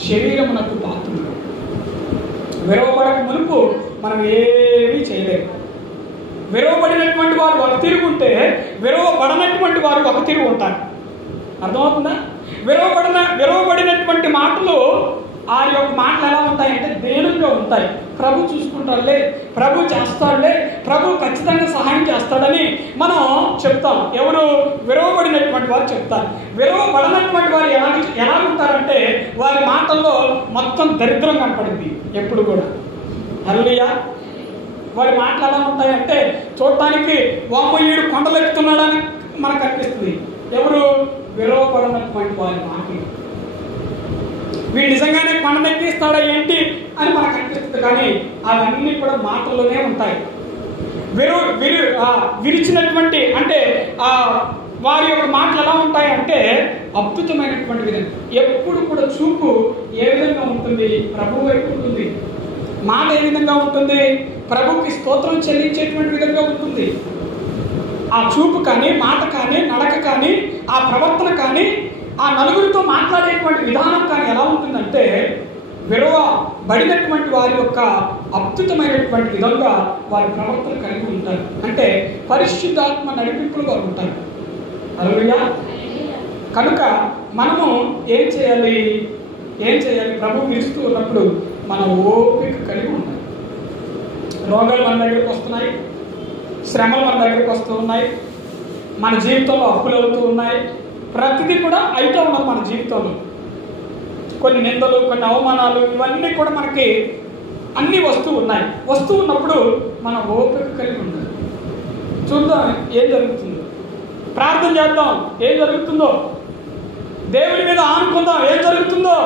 శరీరమునకు పాత్రులు. విరవబడక మునుపు మనం ఏమీ చేయలేము. విరవబడినటువంటి వారు ఒక తిరుగు ఉంటే విరవబడనటువంటి వారు ఒక తిరుగు ఉంటారు. అర్థమవుతుందా? విరవబడినటువంటి మాటలు ఆ యొక్క మాటలు ఎలా ఉంటాయంటే దేనుగా ఉంటాయి. ప్రభు చూసుకుంటాడులే, ప్రభు చేస్తాడులే, ప్రభు ఖచ్చితంగా సహాయం చేస్తాడని మనం చెప్తాం. ఎవరు? విరవబడినటువంటి వారు చెప్తారు. విరవబడినటువంటి వారు ఎలా ఉంటారంటే వారి మాటల్లో మొత్తం దరిద్రం కనపడింది ఎప్పుడు కూడా. హల్లెలూయా. వారి మాటలు ఎలా ఉంటాయంటే చూడటానికి వామయ్యుడు కొండలెక్కుతున్నాడని మనకు అనిపిస్తుంది. ఎవరు? విరవబడినటువంటి వారి మాటలు. వీడు నిజంగానే కొండనెక్కిస్తాడా ఏంటి అని మనకు అనిపిస్తుంది, కానీ అవన్నీ కూడా మాటల్లోనే ఉంటాయి. విరిచినటువంటి అంటే వారి యొక్క మాటలు ఎలా ఉంటాయంటే అద్భుతమైనటువంటి విధంగా. ఎప్పుడు కూడా చూపు ఏ విధంగా ఉంటుంది? ప్రభు వైపు ఉంటుంది. మాట ఏ విధంగా ఉంటుంది? ప్రభుకి స్తోత్రం చెల్లించేటువంటి విధంగా ఉంటుంది. ఆ చూపు కానీ, మాట కానీ, నడక కానీ, ఆ ప్రవర్తన కానీ, ఆ నలుగురితో మాట్లాడేటువంటి విధానం కానీ ఎలా ఉంటుందంటే విరవబడినటువంటి వారి యొక్క అద్భుతమైనటువంటి విధంగా వారి ప్రవర్తన కలిగి ఉంటారు. అంటే పరిశుద్ధాత్మ నడిపింపులు వారు ఉంటారు. హల్లెలూయా. కనుక మనము ఏం చేయాలి? ప్రభు పిలుస్తూ ఉన్నప్పుడు మన ఓపిక కలిగి ఉండాలి. రోగాలు మన దగ్గరికి వస్తున్నాయి, శ్రమలు మన దగ్గరికి వస్తూ ఉన్నాయి, మన జీవితంలో అప్పులు అవుతూ ఉన్నాయి, ప్రతిదీ కూడా అవుతూ ఉన్నది మన జీవితంలో. కొన్ని నిందలు, కొన్ని అవమానాలు, ఇవన్నీ కూడా మనకి అన్నీ వస్తూ ఉన్నప్పుడు మన ఓపిక కలిగి ఉండాలి. చూద్దాం ఏం జరుగుతుందో, ప్రార్థన చేద్దాం ఏం జరుగుతుందో, దేవుడి మీద ఆనుకుందాం ఏం జరుగుతుందో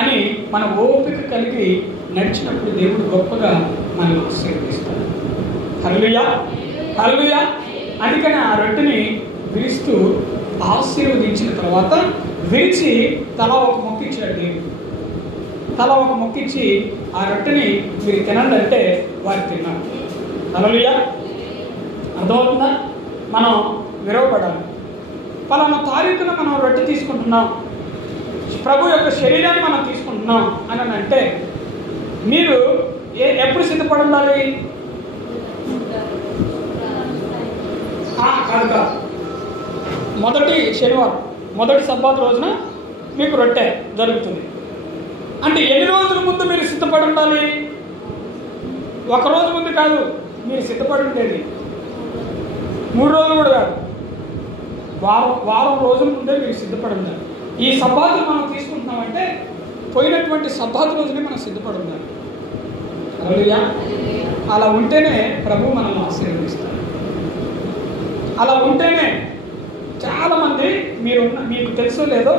అని మన ఓపిక కలిగి నడిచినప్పుడు దేవుడు గొప్పగా మనల్ని ఆశీర్వదిస్తాడు. హల్లెలూయా, హల్లెలూయా. అందుకని ఆ రొట్టెని విరిస్తూ ఆశీర్వదించిన తర్వాత విరిచి తలా ఒక మొక్క ఇచ్చాడు దేవుడు. తలా ఒక మొక్క ఇచ్చి ఆ రొట్టెని మీరు తినండి అంటే వారు తిన్నారు. హల్లెలూయా. అర్థమవుతుందా? మనం విరవబడాలి. పలానా తారీఖున మనం రొట్టె తీసుకుంటున్నాం, ప్రభు యొక్క శరీరాన్ని మనం తీసుకుంటున్నాం అని అంటే మీరు ఎప్పుడు సిద్ధపడి ఉండాలి? కాదు, మొదటి శనివారం, మొదటి సబ్బాతు రోజున మీకు రొట్టె జరుగుతుంది అంటే ఎన్ని రోజుల ముందు మీరు సిద్ధపడి ఉండాలి? ఒకరోజు ముందు కాదు, మీరు సిద్ధపడి ఉండేది 3 రోజులు కూడా కాదు, వారం రోజుల ముందే మీరు సిద్ధపడి ఉండాలి. ఈ సబ్బాతు మనం తీసుకుంటున్నామంటే పోయినటువంటి సబ్బాతు రోజునే మనం సిద్ధపడి ఉండాలి. హల్లెలూయా. అలా ఉంటేనే ప్రభు మనల్ని ఆశీర్వదిస్తారు. అలా ఉంటేనే చాలామంది మీకు తెలుసో లేదో,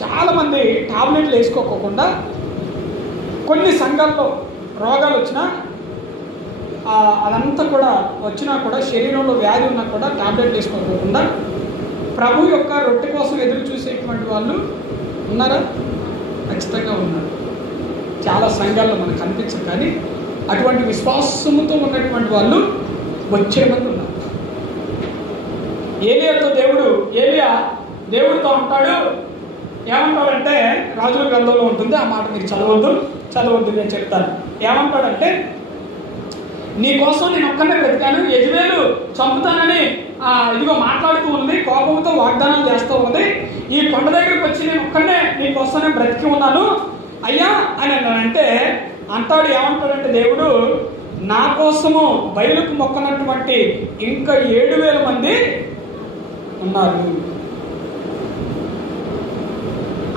చాలామంది టాబ్లెట్లు వేసుకోకుండా కొన్ని సంఘాల్లో రోగాలు వచ్చినా అదంతా కూడా వచ్చినా కూడా శరీరంలో వ్యాధి ఉన్నా కూడా టాబ్లెట్లు వేసుకోకుండా ప్రభు యొక్క రొట్టె కోసం ఎదురు చూసేటువంటి వాళ్ళు ఉన్నారా? ఖచ్చితంగా ఉన్నారు. చాలా సంఘాల్లో మనకు కనిపించదు, కానీ అటువంటి విశ్వాసముతో ఉన్నటువంటి వాళ్ళు వచ్చే మంది ఉన్నారు. ఏలియా దేవుడితో ఉంటాడు. ఏమంటాడంటే రాజుల గ్రంథంలో ఉంటుంది, ఆ మాట మీరు చదవద్దు నేను చెప్తాను. ఏమంటాడంటే, నీ కోసం నేను ఒక్కనే బ్రతికాను, యెజబెలు చంపుతానని ఇదిగో మాట్లాడుతూ ఉంది, కోపంతో వాగ్దానాలు చేస్తూ ఉంది, ఈ కొండ దగ్గరికి వచ్చి నేను ఒక్కనే నీ కోసమే బ్రతికి ఉన్నాను అయ్యా అని అంటే అంటాడు. ఏమంటాడంటే దేవుడు, నా కోసము బయలుకు మొక్కనటువంటి ఇంకా 7,000 మంది ఉన్నారు.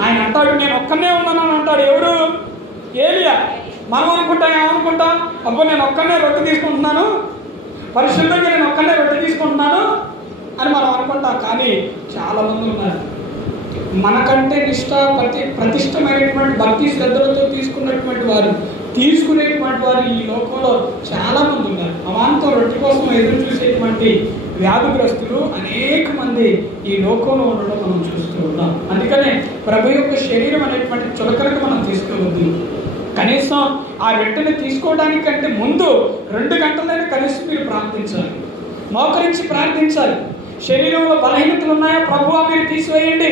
ఆయన అంటాడు నేను ఒక్కనే ఉన్నానని అంటాడు. ఎవరు? ఏలియా. మనం ఏమనుకుంటాం? అబ్బో నేను ఒక్కనే రొట్టె తీసుకుంటున్నాను, పరిశుద్ధంగా నేను ఒక్కనే రొట్టె తీసుకుంటున్నాను అని మనం అనుకుంటాం. కానీ చాలా మంది ఉన్నారు మనకంటే ప్రతిష్టమైనటువంటి భక్తి శ్రద్ధలతో తీసుకునేటువంటి వారు ఈ లోకంలో చాలా మంది ఉన్నారు. అవాంతం రొట్టె కోసం ఎదురు చూసేటువంటి వ్యాధిగ్రస్తులు అనేక మంది ఈ లోకంలో ఉండడం మనం చూస్తూ ఉన్నాం. అందుకనే ప్రభు యొక్క శరీరం అనేటువంటి చులకనకు మనం తీసుకోవద్దు. కనీసం ఆ రొట్టెని తీసుకోవడానికంటే ముందు 2 గంటలైనా కనీసం మీరు ప్రార్థించాలి, మోకరించి ప్రార్థించాలి. శరీరంలో బలహీనతలు ఉన్నాయా? ప్రభువా మీరు తీసివేయండి.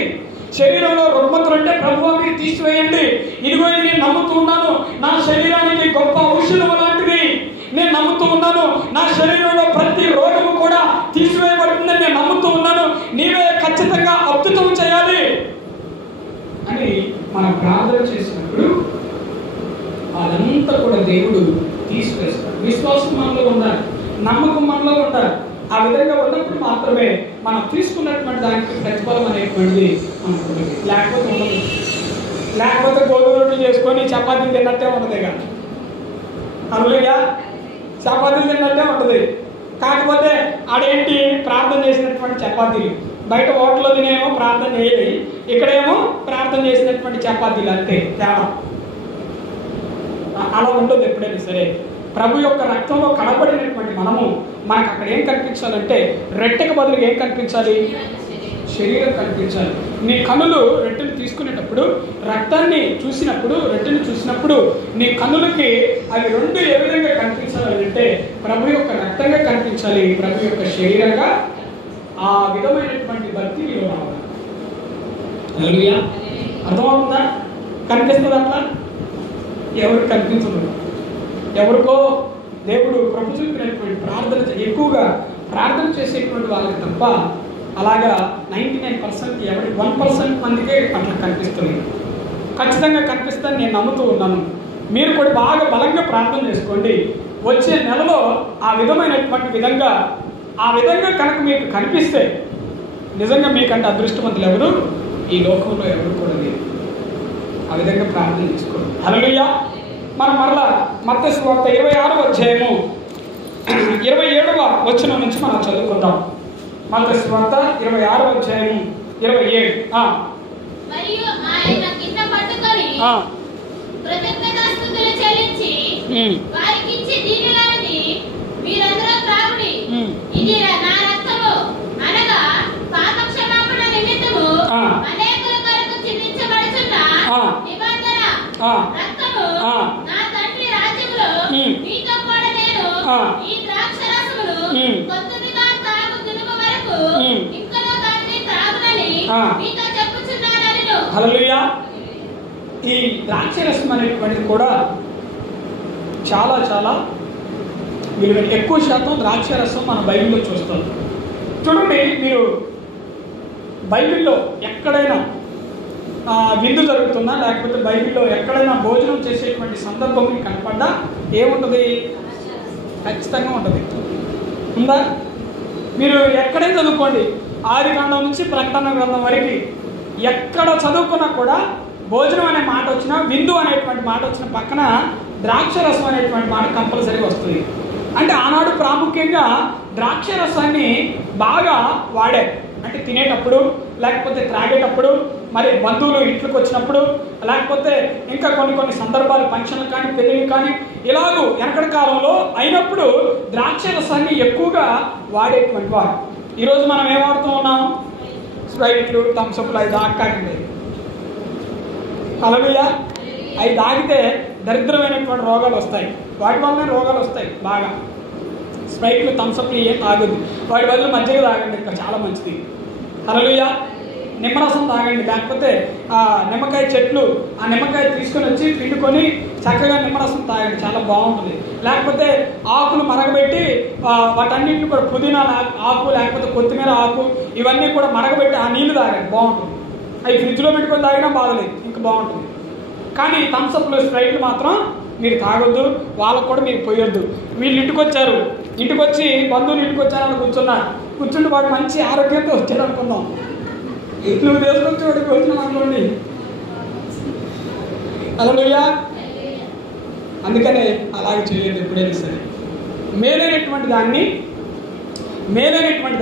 శరీరంలో రుగ్మతలు ఉంటే ప్రభువా మీరు తీసివేయండి. ఇదిగో నేను నమ్ముతూ ఉన్నాను, నా శరీరానికి గొప్ప ఔషధం లాంటిది నేను నమ్ముతూ ఉన్నాను, నా శరీరంలో ప్రతి రోగము కూడా తీసివేయబడుతుందని నేను నమ్ముతూ ఉన్నాను, నీవే ఖచ్చితంగా అద్భుతం చేయాలి అని మనం ప్రార్థన చేసినప్పుడు అదంతా కూడా దేవుడు తీసివేస్తాడు. విశ్వాసం మనలో ఉండాలి, నమ్మకం మనలో ఉండాలి. ఆ విధంగా ఉన్నప్పుడు మాత్రమే మనం తీసుకున్నటువంటి దానికి ప్రతిఫలం అనేటువంటిది మనకు లేకపోతే ఉండదు. లేకపోతే గోధుమ రొట్టెలు చేసుకొని చపాతీలు తిన్నట్టే ఉంటుంది. కానీ హల్లెలూయా, చపాతీలు తిన్నట్టే ఉంటుంది. కాకపోతే ఆడేంటి ప్రార్థన చేసినటువంటి చపాతీలు, బయట హోటల్లో తినేమో ప్రార్థన చేయాలి, ఇక్కడేమో ప్రార్థన చేసినటువంటి చపాతీలు, అంతే తేడా. అలా ఉండదు ఎప్పుడైనా సరే. ప్రభు యొక్క రక్తంలో కనబడినటువంటి మనకు అక్కడ ఏం కనిపించాలంటే రొట్టెకు బదులుగా ఏం కనిపించాలి? శరీరం కనిపించాలి. నీ కన్నులు రొట్టెను తీసుకునేటప్పుడు రక్తాన్ని చూసినప్పుడు, రొట్టెను చూసినప్పుడు నీ కన్నులకి అవి 2 ఏ విధంగా కనిపించాలి అంటే ప్రభు యొక్క రక్తంగా కనిపించాలి, ప్రభు యొక్క శరీరంగా. ఆ విధమైనటువంటి భక్తి నీలో రావాలి. హల్లెలూయా. అర్థమవుతుందా? కనిపిస్తుంది అట్లా? ఎవరికి కనిపించదు. ఎవరికో దేవుడు ప్రభు చూపినటువంటి ఎక్కువగా ప్రార్థన చేసేటువంటి వాళ్ళకి తప్ప అలాగా 99% ఎవరి 1% మందికే అట్లా కనిపిస్తుంది. ఖచ్చితంగా కనిపిస్తుందని నేను నమ్ముతూ ఉన్నాను. మీరు కూడా బాగా బలంగా ప్రార్థన చేసుకోండి. వచ్చే నెలలో ఆ విధంగా కనుక మీకు కనిపిస్తే నిజంగా మీకంటే అదృష్టవంతులు ఎవరు ఈ లోకంలో ఎవరు కూడా లేరు. ఆ విధంగా ప్రార్థన చేసుకోండి. హల్లెలూయా. మనం మరలా మత్తయి సువార్త 26వ అధ్యాయము 27వ వచనం నుంచి మనం చదువుకుందాం. మత్తయి సువార్త 26వ అధ్యాయము 27. మరియు ఆయన కింద పట్టుకొని కృతజ్ఞతాస్తుతులు చెల్లించి వారికి ఇచ్చి దీనులారని మీరందరూ త్రాగుడి, ఇది నా రక్తము, అనగా పాప క్షమాపణ నిమిత్తము అనేకుల కొరకు చిందించబడుచున్న నిబంధన రక్తము. నా తండ్రి రాజ్యములో మీతో కూడా నేను ఈ ద్రాక్షరసమును కొత్తదిగా త్రాగు దినము వరకు ఇంకనూ దానిని త్రాగునని మీతో చెప్పుచున్నానని. హల్లెలూయా. ఈ ద్రాక్షరసం అనేటువంటిది కూడా చాలా చాలా విలువైన. ఎక్కువ శాతం ద్రాక్షరసం మన బైబిల్లో చూస్తాం. చూడండి, మీరు బైబిల్లో ఎక్కడైనా విందు జరుగుతున్నా లేకపోతే బైబిల్లో ఎక్కడైనా భోజనం చేసేటువంటి సందర్భం మీకు కనపడ్డా ఏముంటుంది? ఖచ్చితంగా ఉంటుంది. ఉందా? మీరు ఎక్కడైనా చదువుకోండి, ఆదికాండం నుంచి ప్రకటన గ్రంథం వరకు ఎక్కడ చదువుకున్నా కూడా భోజనం అనే మాట వచ్చినా, విందు అనేటువంటి మాట వచ్చిన పక్కన ద్రాక్షరసం అనేటువంటి మాట కంపల్సరీగా వస్తుంది. అంటే ఆనాడు ప్రాముఖ్యంగా ద్రాక్షరసాన్ని బాగా వాడారు. అంటే తినేటప్పుడు, లేకపోతే త్రాగేటప్పుడు, మరి బంధువులు ఇంట్లోకి వచ్చినప్పుడు, లేకపోతే ఇంకా కొన్ని సందర్భాలు ఫంక్షన్లు కానీ పెళ్ళిళ్ళు కానీ ఇలాగూ వెనకటి కాలంలో అయినప్పుడు ద్రాక్షరసాన్ని ఎక్కువగా వాడేటువంటి వారు. ఈరోజు మనం ఏం వాడుతూ ఉన్నాం? స్ప్రైట్లు, థమ్స్అప్లు అవి తాగకండి. హల్లెలూయా. అవి తాగితే దరిద్రమైనటువంటి రోగాలు వస్తాయి. వాటి వల్లనే రోగాలు వస్తాయి బాగా. స్ప్రైట్లు, థమ్స్అప్లు ఏం తాగొద్దు. వాటి బదులు మజ్జిగ తాగండి, ఇంకా చాలా మంచిది. హల్లెలూయా. నిమ్మరసం తాగండి. లేకపోతే నిమ్మకాయ చెట్లు, ఆ నిమ్మకాయ తీసుకొని వచ్చి పిండుకొని చక్కగా నిమ్మరసం తాగండి, చాలా బాగుంటుంది. లేకపోతే ఆకులు మరగబెట్టి వాటన్నింటిని కూడా పుదీనా ఆకు లేకపోతే కొత్తిమీర ఆకు ఇవన్నీ కూడా మరగబెట్టి ఆ నీళ్లు తాగండి, బాగుంటుంది. అవి ఫ్రిడ్జ్లో పెట్టుకొని తాగినా బాగలేదు, ఇంకా బాగుంటుంది. కానీ థమ్స్అప్లు, స్ప్రైట్లు మాత్రం మీరు తాగొద్దు, వాళ్ళకు కూడా మీరు పోయొద్దు. వీళ్ళు ఇంటికి వచ్చారు, ఇంటికి వచ్చి బంధువులు ఇంటికి వచ్చారని కూర్చుంటే వాడు మంచి ఆరోగ్యంతో వచ్చాడు అనుకుందాం. నువ్వు తీసుకొచ్చి వాడికి వచ్చినాం అనుకోండి. హల్లెలూయా. అందుకనే అలాగే చేయలేదు ఎప్పుడైనా సరే. మేలైనటువంటి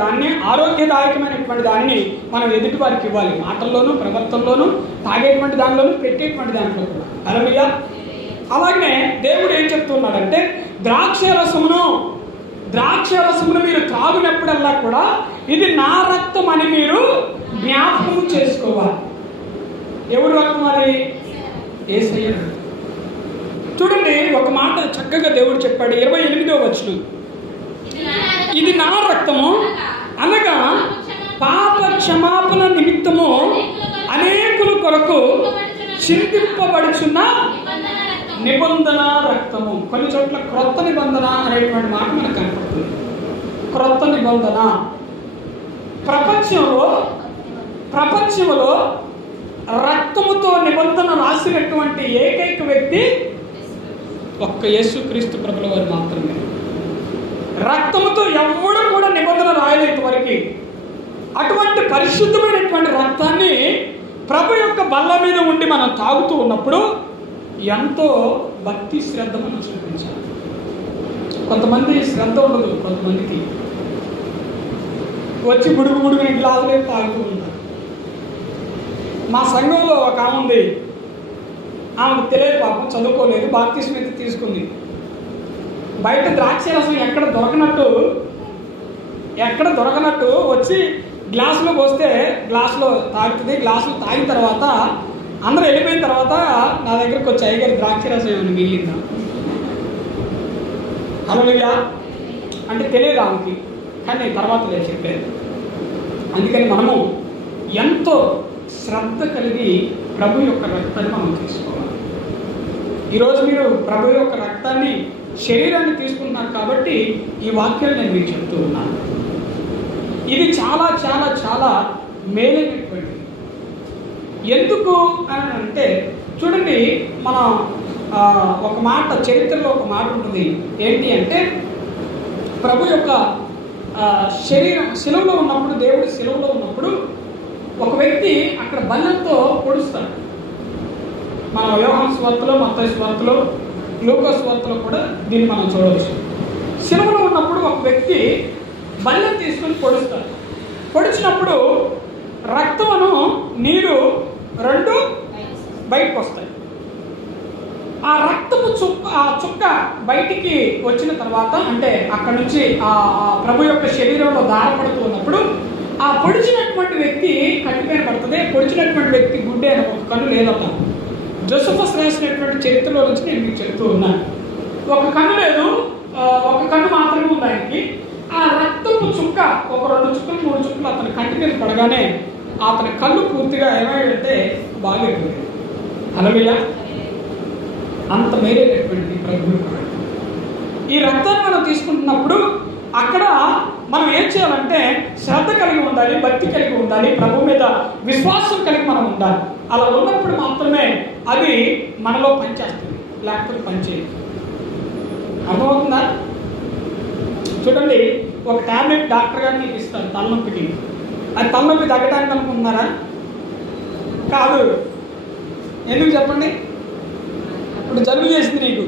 దాన్ని ఆరోగ్యదాయకమైనటువంటి దాన్ని మనం ఎదుటి వారికి ఇవ్వాలి. మాటల్లోనూ, ప్రవర్తనలోనూ, తాగేటువంటి దానిలోనూ, పెట్టేటువంటి దాంట్లో కూడా. హల్లెలూయా. అలాగనే దేవుడు ఏం చెప్తున్నాడంటే ద్రాక్షరసమును మీరు త్రాగినప్పుడల్లా కూడా ఇది నా రక్తం అని మీరు జ్ఞాపకం చేసుకోవాలి. ఎవరు రక్తం? అది యేసయ్య రక్తం. చూడండి, ఒక మాట చక్కగా దేవుడు చెప్పాడు 28వ వచనం. ఇది నా రక్తము అనగా పాప క్షమాపణ నిమిత్తము అనేకుల కొరకు చిందింపబడుచున్న నిబంధన రక్తము. కొన్ని చోట్ల క్రొత్త నిబంధన అనేటువంటి మాట మనకు కనపడుతుంది. క్రొత్త నిబంధన. ప్రపంచంలో రక్తముతో నిబంధన రాసినటువంటి ఏకైక వ్యక్తి ఒక్క యేసుక్రీస్తు ప్రభుల వారు మాత్రమే. రక్తముతో ఎవడు కూడా నిబంధన రాయలేదు వరకు. అటువంటి పరిశుద్ధమైనటువంటి రక్తాన్ని ప్రభు యొక్క బల్ల మీద ఉండి మనం తాగుతూ ఉన్నప్పుడు ఎంతో భక్తి, శ్రద్ధ మనం చూపించాలి. కొంతమంది శ్రద్ధ ఉండదు, కొంతమందికి వచ్చి గుడుగుని గ్లాసులే తాగుతూ ఉంటారు. మా సంఘంలో ఒక ఆమె ఉంది, ఆమెకు తెలియదు పాపం, చదువుకోలేదు, బాప్తిస్మం అయితే తీసుకుంది. బయట ద్రాక్షరసం ఎక్కడ దొరకనట్టు వచ్చి గ్లాసులో పోస్తే గ్లాసులో తాగుతుంది. గ్లాసులో తాగిన తర్వాత అందరూ వెళ్ళిపోయిన తర్వాత నా దగ్గరకు వచ్చి అయ్యగారు ద్రాక్షరసం ఏమైనా మిగిలిందా? హల్లెలూయా. అంటే తెలియదు ఆమెకి, కానీ తర్వాత లేదు చెప్పలేదు. అందుకని మనము ఎంతో శ్రద్ధ కలిగి ప్రభు యొక్క రక్తాన్ని మనం తీసుకోవాలి. ఈరోజు మీరు ప్రభు యొక్క రక్తాన్ని, శరీరాన్ని తీసుకుంటున్నారు కాబట్టి ఈ వాక్యాలు నేను మీకు చెప్తూ ఉన్నాను. ఇది చాలా చాలా చాలా మేలైనటువంటిది. ఎందుకు అని అంటే చూడండి, మన ఒక మాట, చరిత్రలో ఒక మాట ఉంటుంది. ఏంటి అంటే, ప్రభు యొక్క శరీరం శిలువలో ఉన్నప్పుడు, దేవుడి శిలువలో ఉన్నప్పుడు ఒక వ్యక్తి అక్కడ బల్లెంతో పొడుస్తాడు. మన యోహాను సువార్తలో, మత్తయి సువార్తలో, లూకా సువార్తలో కూడా దీన్ని మనం చూడవచ్చు. శిలువలో ఉన్నప్పుడు ఒక వ్యక్తి బల్లెం తీసుకుని పొడుస్తాడు. పొడిచినప్పుడు రక్తమును నీరు రెండు బయటకు వస్తాయి. ఆ రక్తపు చుక్క బయటికి వచ్చిన తర్వాత, అంటే అక్కడ నుంచి ఆ ప్రభు యొక్క శరీరంలో దారపడుతూ ఉన్నప్పుడు ఆ పొడిచినటువంటి వ్యక్తి కట్టిపైన పడుతుంది. పొడిచినటువంటి వ్యక్తి గుడ్డే, ఒక కన్ను లేదట. జోసెఫస్ రాసినటువంటి చరిత్రలో నుంచి నేను మీకు చెప్తూ ఉన్నాను. ఒక కన్ను లేదు, ఒక కన్ను మాత్రమే ఉంది ఆయనకి. ఆ రక్తపు చుక్క ఒక 2 చుక్కలు 3 చుక్కలు అతని కంటి మీద పడగానే అతని కళ్ళు పూర్తిగా ఏమైందంటే బాగైపోయింది. హల్లెలూయా. అంత మేలైనటువంటి ప్రభు. ఈ రక్తాన్ని మనం తీసుకుంటున్నప్పుడు అక్కడ మనం ఏం చేయాలంటే శ్రద్ధ కలిగి ఉండాలి, భక్తి కలిగి ఉండాలి, ప్రభు మీద విశ్వాసం కలిగి మనం ఉండాలి. అలా ఉన్నప్పుడు మాత్రమే అది మనలో పనిచేస్తుంది, లేకపోతే పనిచేయదు. అర్థమవుతుందా? చూడండి, ఒక టాబ్లెట్ డాక్టర్ గారు మీకు ఇస్తారు తలనొప్పికి. అది తలనొప్పి తగ్గడానికి అనుకుంటున్నారా? కాదు. ఎందుకు చెప్పండి? ఇప్పుడు జలుబు చేసింది నీకు,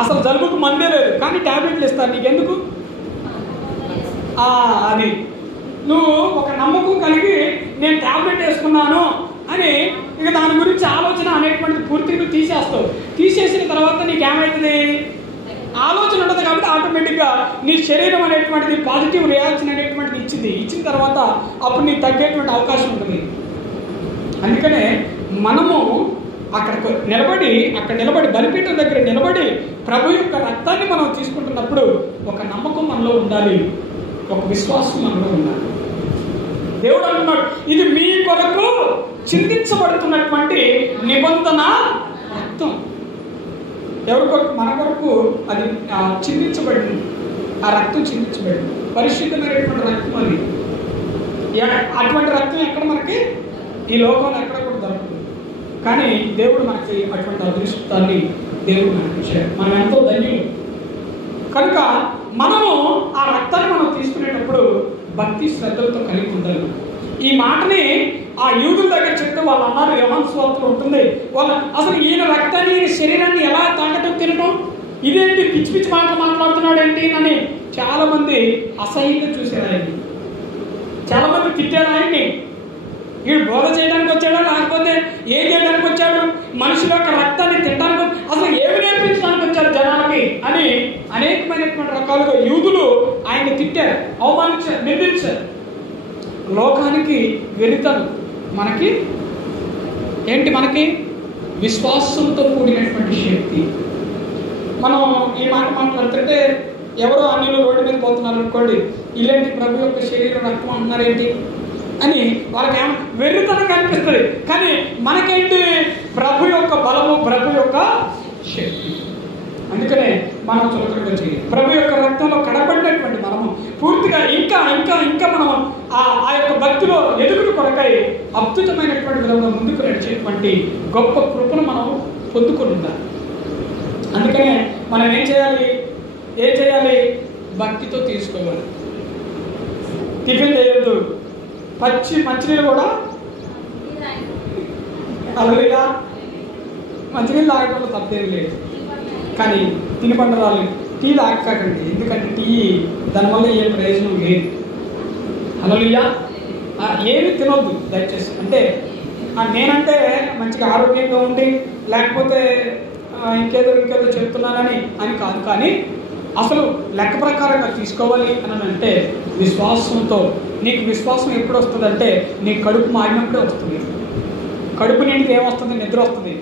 అసలు జలుబుకు మందే లేదు, కానీ టాబ్లెట్లు ఇస్తారు. నీకెందుకు? అది నువ్వు ఒక నమ్మకం కలిగి నేను టాబ్లెట్ వేసుకున్నాను అని ఇక దాని గురించి ఆలోచన అనేటువంటిది పూర్తిగా నువ్వు తీసేస్తావు. తీసేసిన తర్వాత నీకేమవుతుంది? ఆలోచన ఉండదు. కాబట్టి ఆటోమేటిక్గా నీ శరీరం అనేటువంటిది పాజిటివ్ రియాక్షన్ అనేటువంటిది ఇచ్చిన తర్వాత అప్పుడు నీకు తగ్గేటువంటి అవకాశం ఉంటుంది. అందుకనే మనము అక్కడ నిలబడి బలిపీఠం దగ్గర నిలబడి ప్రభు యొక్క రక్తాన్ని మనం తీసుకుంటున్నప్పుడు ఒక నమ్మకం మనలో ఉండాలి, ఒక విశ్వాసం మనలో ఉండాలి. దేవుడు అంటున్నాడు, ఇది మీ కొరకు చిందించబడుతున్నటువంటి నిబంధన రక్తం. ఎవరి కొరకు? మన కొరకు అది చిందించబడింది. ఆ రక్తం చిందించబడింది, పరిశుద్ధమైనటువంటి రక్తం. అది అటువంటి రక్తం ఎక్కడ మనకి ఈ లోకంలో ఎక్కడ కూడా దొరకదు. కానీ దేవుడు మనకి అటువంటి అదృష్టాన్ని దేవుడు మనకి ఇచ్చాడు. మనం ఎంతో ధన్యులు. కనుక మనము ఆ రక్తాన్ని మనం తీసుకునేటప్పుడు భక్తి శ్రద్ధలతో కలిగి ఉండాలి. ఈ మాటని ఆ యూదుల దగ్గర చెప్తే వాళ్ళు అన్నారు, యోహాను సువార్తలో ఉంటుంది, వాళ్ళు అసలు ఈయన రక్తాన్ని, ఈయన శరీరాన్ని ఎలా తాగటం తినటం, ఇదేంటి పిచ్చి పిచ్చి మాటలు మాట్లాడుతున్నాడు ఏంటి అని చాలా మంది అసహ్యంగా చూశారు ఆయన్ని. చాలా మంది తిట్టారు ఆయన్ని. వీడు బోధ చేయడానికి వచ్చాడా, లేకపోతే ఏం చేయడానికి వచ్చాడు, మనుషుల యొక్క రక్తాన్ని తినడానికి, అసలు ఏమి నేర్పించడానికి వచ్చారు జనాలకి అని అనేకమైనటువంటి రకాలుగా యూదులు ఆయన్ని తిట్టారు, అవమానించారు, నిందించారు. లోకానికి వెళుతారు. మనకి ఏంటి? మనకి విశ్వాసంతో కూడినటువంటి శక్తి. మనం ఈ మాట మాట్లాడుతుంటే ఎవరో అన్యులు రోడ్డు మీద పోతున్నారు అనుకోండి, ఇలాంటి ప్రభు యొక్క శరీరం రక్తం అంటున్నారేంటి అని వాళ్ళకి వెర్రితనంగా అనిపిస్తుంది. కానీ మనకేంటి? ప్రభు యొక్క బలము, ప్రభు యొక్క శక్తి. అందుకనే మనం చులకనగా చేయాలి. ప్రభు యొక్క రక్తంలో కడబడినటువంటి మనము పూర్తిగా ఇంకా ఇంకా ఇంకా మనం ఆ యొక్క భక్తిలో ఎదుగుడు కొరకై అద్భుతమైనటువంటి విధంగా ముందుకు నడిచేటువంటి గొప్ప కృపను మనం పొందుకొని ఉండాలి. అందుకనే మనం ఏం చేయాలి? భక్తితో తీసుకోవాలి. టిఫిన్ చేయొద్దు, పచ్చి మంచినీళ్ళు కూడా అలవిగా మంచినీళ్ళు తాగడంలో తప్పేది లేదు. కానీ తినుబండరాలు టీ తాగకండి, ఎందుకంటే టీ దానివల్ల ఏ ప్రయోజనం లేదు. హల్లెలూయా. ఏమి తినొద్దు దయచేసి. అంటే నేనంటే మంచిగా ఆరోగ్యంగా ఉండి లేకపోతే ఇంకేదో చెప్తున్నానని అని కాదు. కానీ అసలు లెక్క ప్రకారంగా తీసుకోవాలి అని అంటే విశ్వాసంతో. నీకు విశ్వాసం ఎప్పుడు వస్తుందంటే నీ కడుపు మారినప్పుడే వస్తుంది. కడుపు నిండికి ఏమొస్తుంది? నిద్ర వస్తుంది,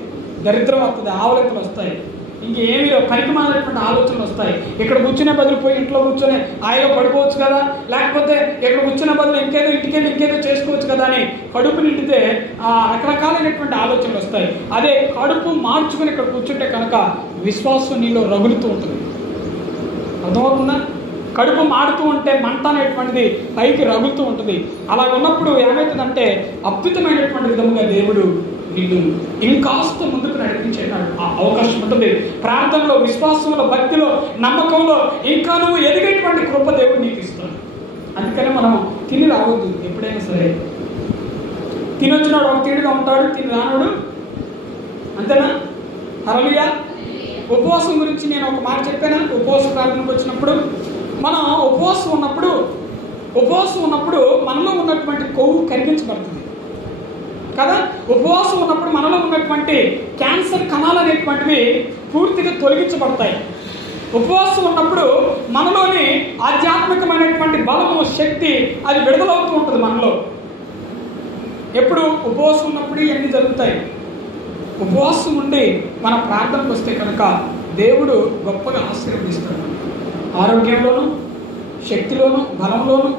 దరిద్రం వస్తుంది, ఆవలింతలు వస్తాయి, ఇంకేమీ పనికిమాలినటువంటి ఆలోచనలు వస్తాయి. ఇక్కడ కూర్చునే బదులు పోయి ఇంట్లో కూర్చొని హాయిగా పడుకోవచ్చు కదా, లేకపోతే ఇక్కడ కూర్చునే బదులు ఇంకేదో చేసుకోవచ్చు కదా అని కడుపు నిండితే రకరకాలైనటువంటి ఆలోచనలు వస్తాయి. అదే కడుపు మార్చుకుని ఇక్కడ కూర్చుంటే కనుక విశ్వాసం నీలో రగులుతూ ఉంటుంది. అర్థమవుతుందా? కడుపు మాడుతూ ఉంటే మంట అనేటువంటిది పైకి రగులుతూ ఉంటుంది. అలా ఉన్నప్పుడు ఏమవుతుందంటే అద్భుతమైనటువంటి విధముగా దేవుడు నిన్ను ఇంకాస్త ముందుకు నడిపించే అవకాశం ఉంటుంది. ప్రార్థనలో, విశ్వాసంలో, భక్తిలో, నమ్మకంలో ఇంకా నువ్వు ఎదిగేటువంటి కృప దేవుడు నీకు ఇస్తాడు. అందుకనే మనం తిని రావద్దు. ఎప్పుడైనా సరే తినొచ్చినాడు ఒక తీరుగా ఉంటాడు, తిని రానుడు అంతేనా? హల్లెలూయా. ఉపవాసం గురించి నేను ఒక మాట చెప్పాను. ఉపవాస ప్రార్థనకు వచ్చినప్పుడు మనం ఉపవాసం ఉన్నప్పుడు మనలో ఉన్నటువంటి కొవ్వు కరిగించబడుతుంది కదా. ఉపవాసం ఉన్నప్పుడు మనలో ఉన్నటువంటి క్యాన్సర్ కణాలు అనేటువంటివి పూర్తిగా తొలగించబడతాయి. ఉపవాసం ఉన్నప్పుడు మనలోని ఆధ్యాత్మికమైనటువంటి బలము, శక్తి అది విడుదలవుతూ ఉంటుంది మనలో. ఎప్పుడు ఉపవాసం ఉన్నప్పుడు ఇవన్నీ జరుగుతాయి. ఉపవాసం ఉండి మన ప్రార్థనకు వస్తే కనుక దేవుడు గొప్పగా ఆశీర్వదిస్తాడు. ఆరోగ్యంలోను, శక్తిలోను, బలంలోను,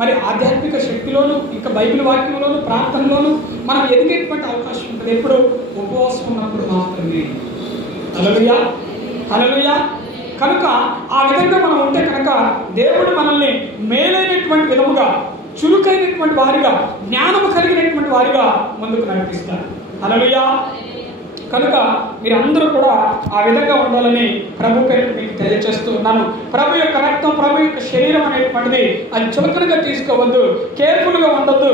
మరి ఆధ్యాత్మిక శక్తిలోను, ఇంకా బైబిల్ వాక్యంలోను, ప్రార్థనలోను మనం ఎదిగేటువంటి అవకాశం ఉంటుంది. ఎప్పుడు ఉపవాసం ఉన్నప్పుడు మాత్రమే. హల్లెలూయా, హల్లెలూయా. కనుక ఆ విధంగా మనం ఉంటే కనుక దేవుడు మనల్ని మేలైనటువంటి విధముగా, చురుకైనటువంటి వారిగా, జ్ఞానము కలిగినటువంటి వారిగా ముందుకు నడిపిస్తారు. హల్లెలూయా. కనుక మీరందరూ కూడా ఆ విధంగా ఉండాలని ప్రభు పేరు మీకు తెలియజేస్తూ ఉన్నాను. ప్రభు యొక్క రక్తం, ప్రభు యొక్క శరీరం అనేటువంటిది అది చులకనగా తీసుకోవద్దు, కేర్ఫుల్గా ఉండొద్దు,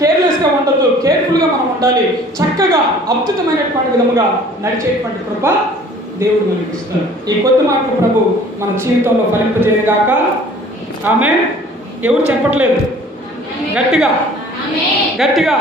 కేర్లెస్గా ఉండొద్దు. కేర్ఫుల్గా మనం ఉండాలి. చక్కగా అద్భుతమైనటువంటి విధముగా నడిచేటువంటి కృప దేవుడు మనకి ఇస్తారు. ఈ కొద్ది మాటలు ప్రభు మన జీవితంలో ఫలింపజేయగాక. ఆమె ఎవరు చెప్పట్లేదు, గట్టిగా గట్టిగా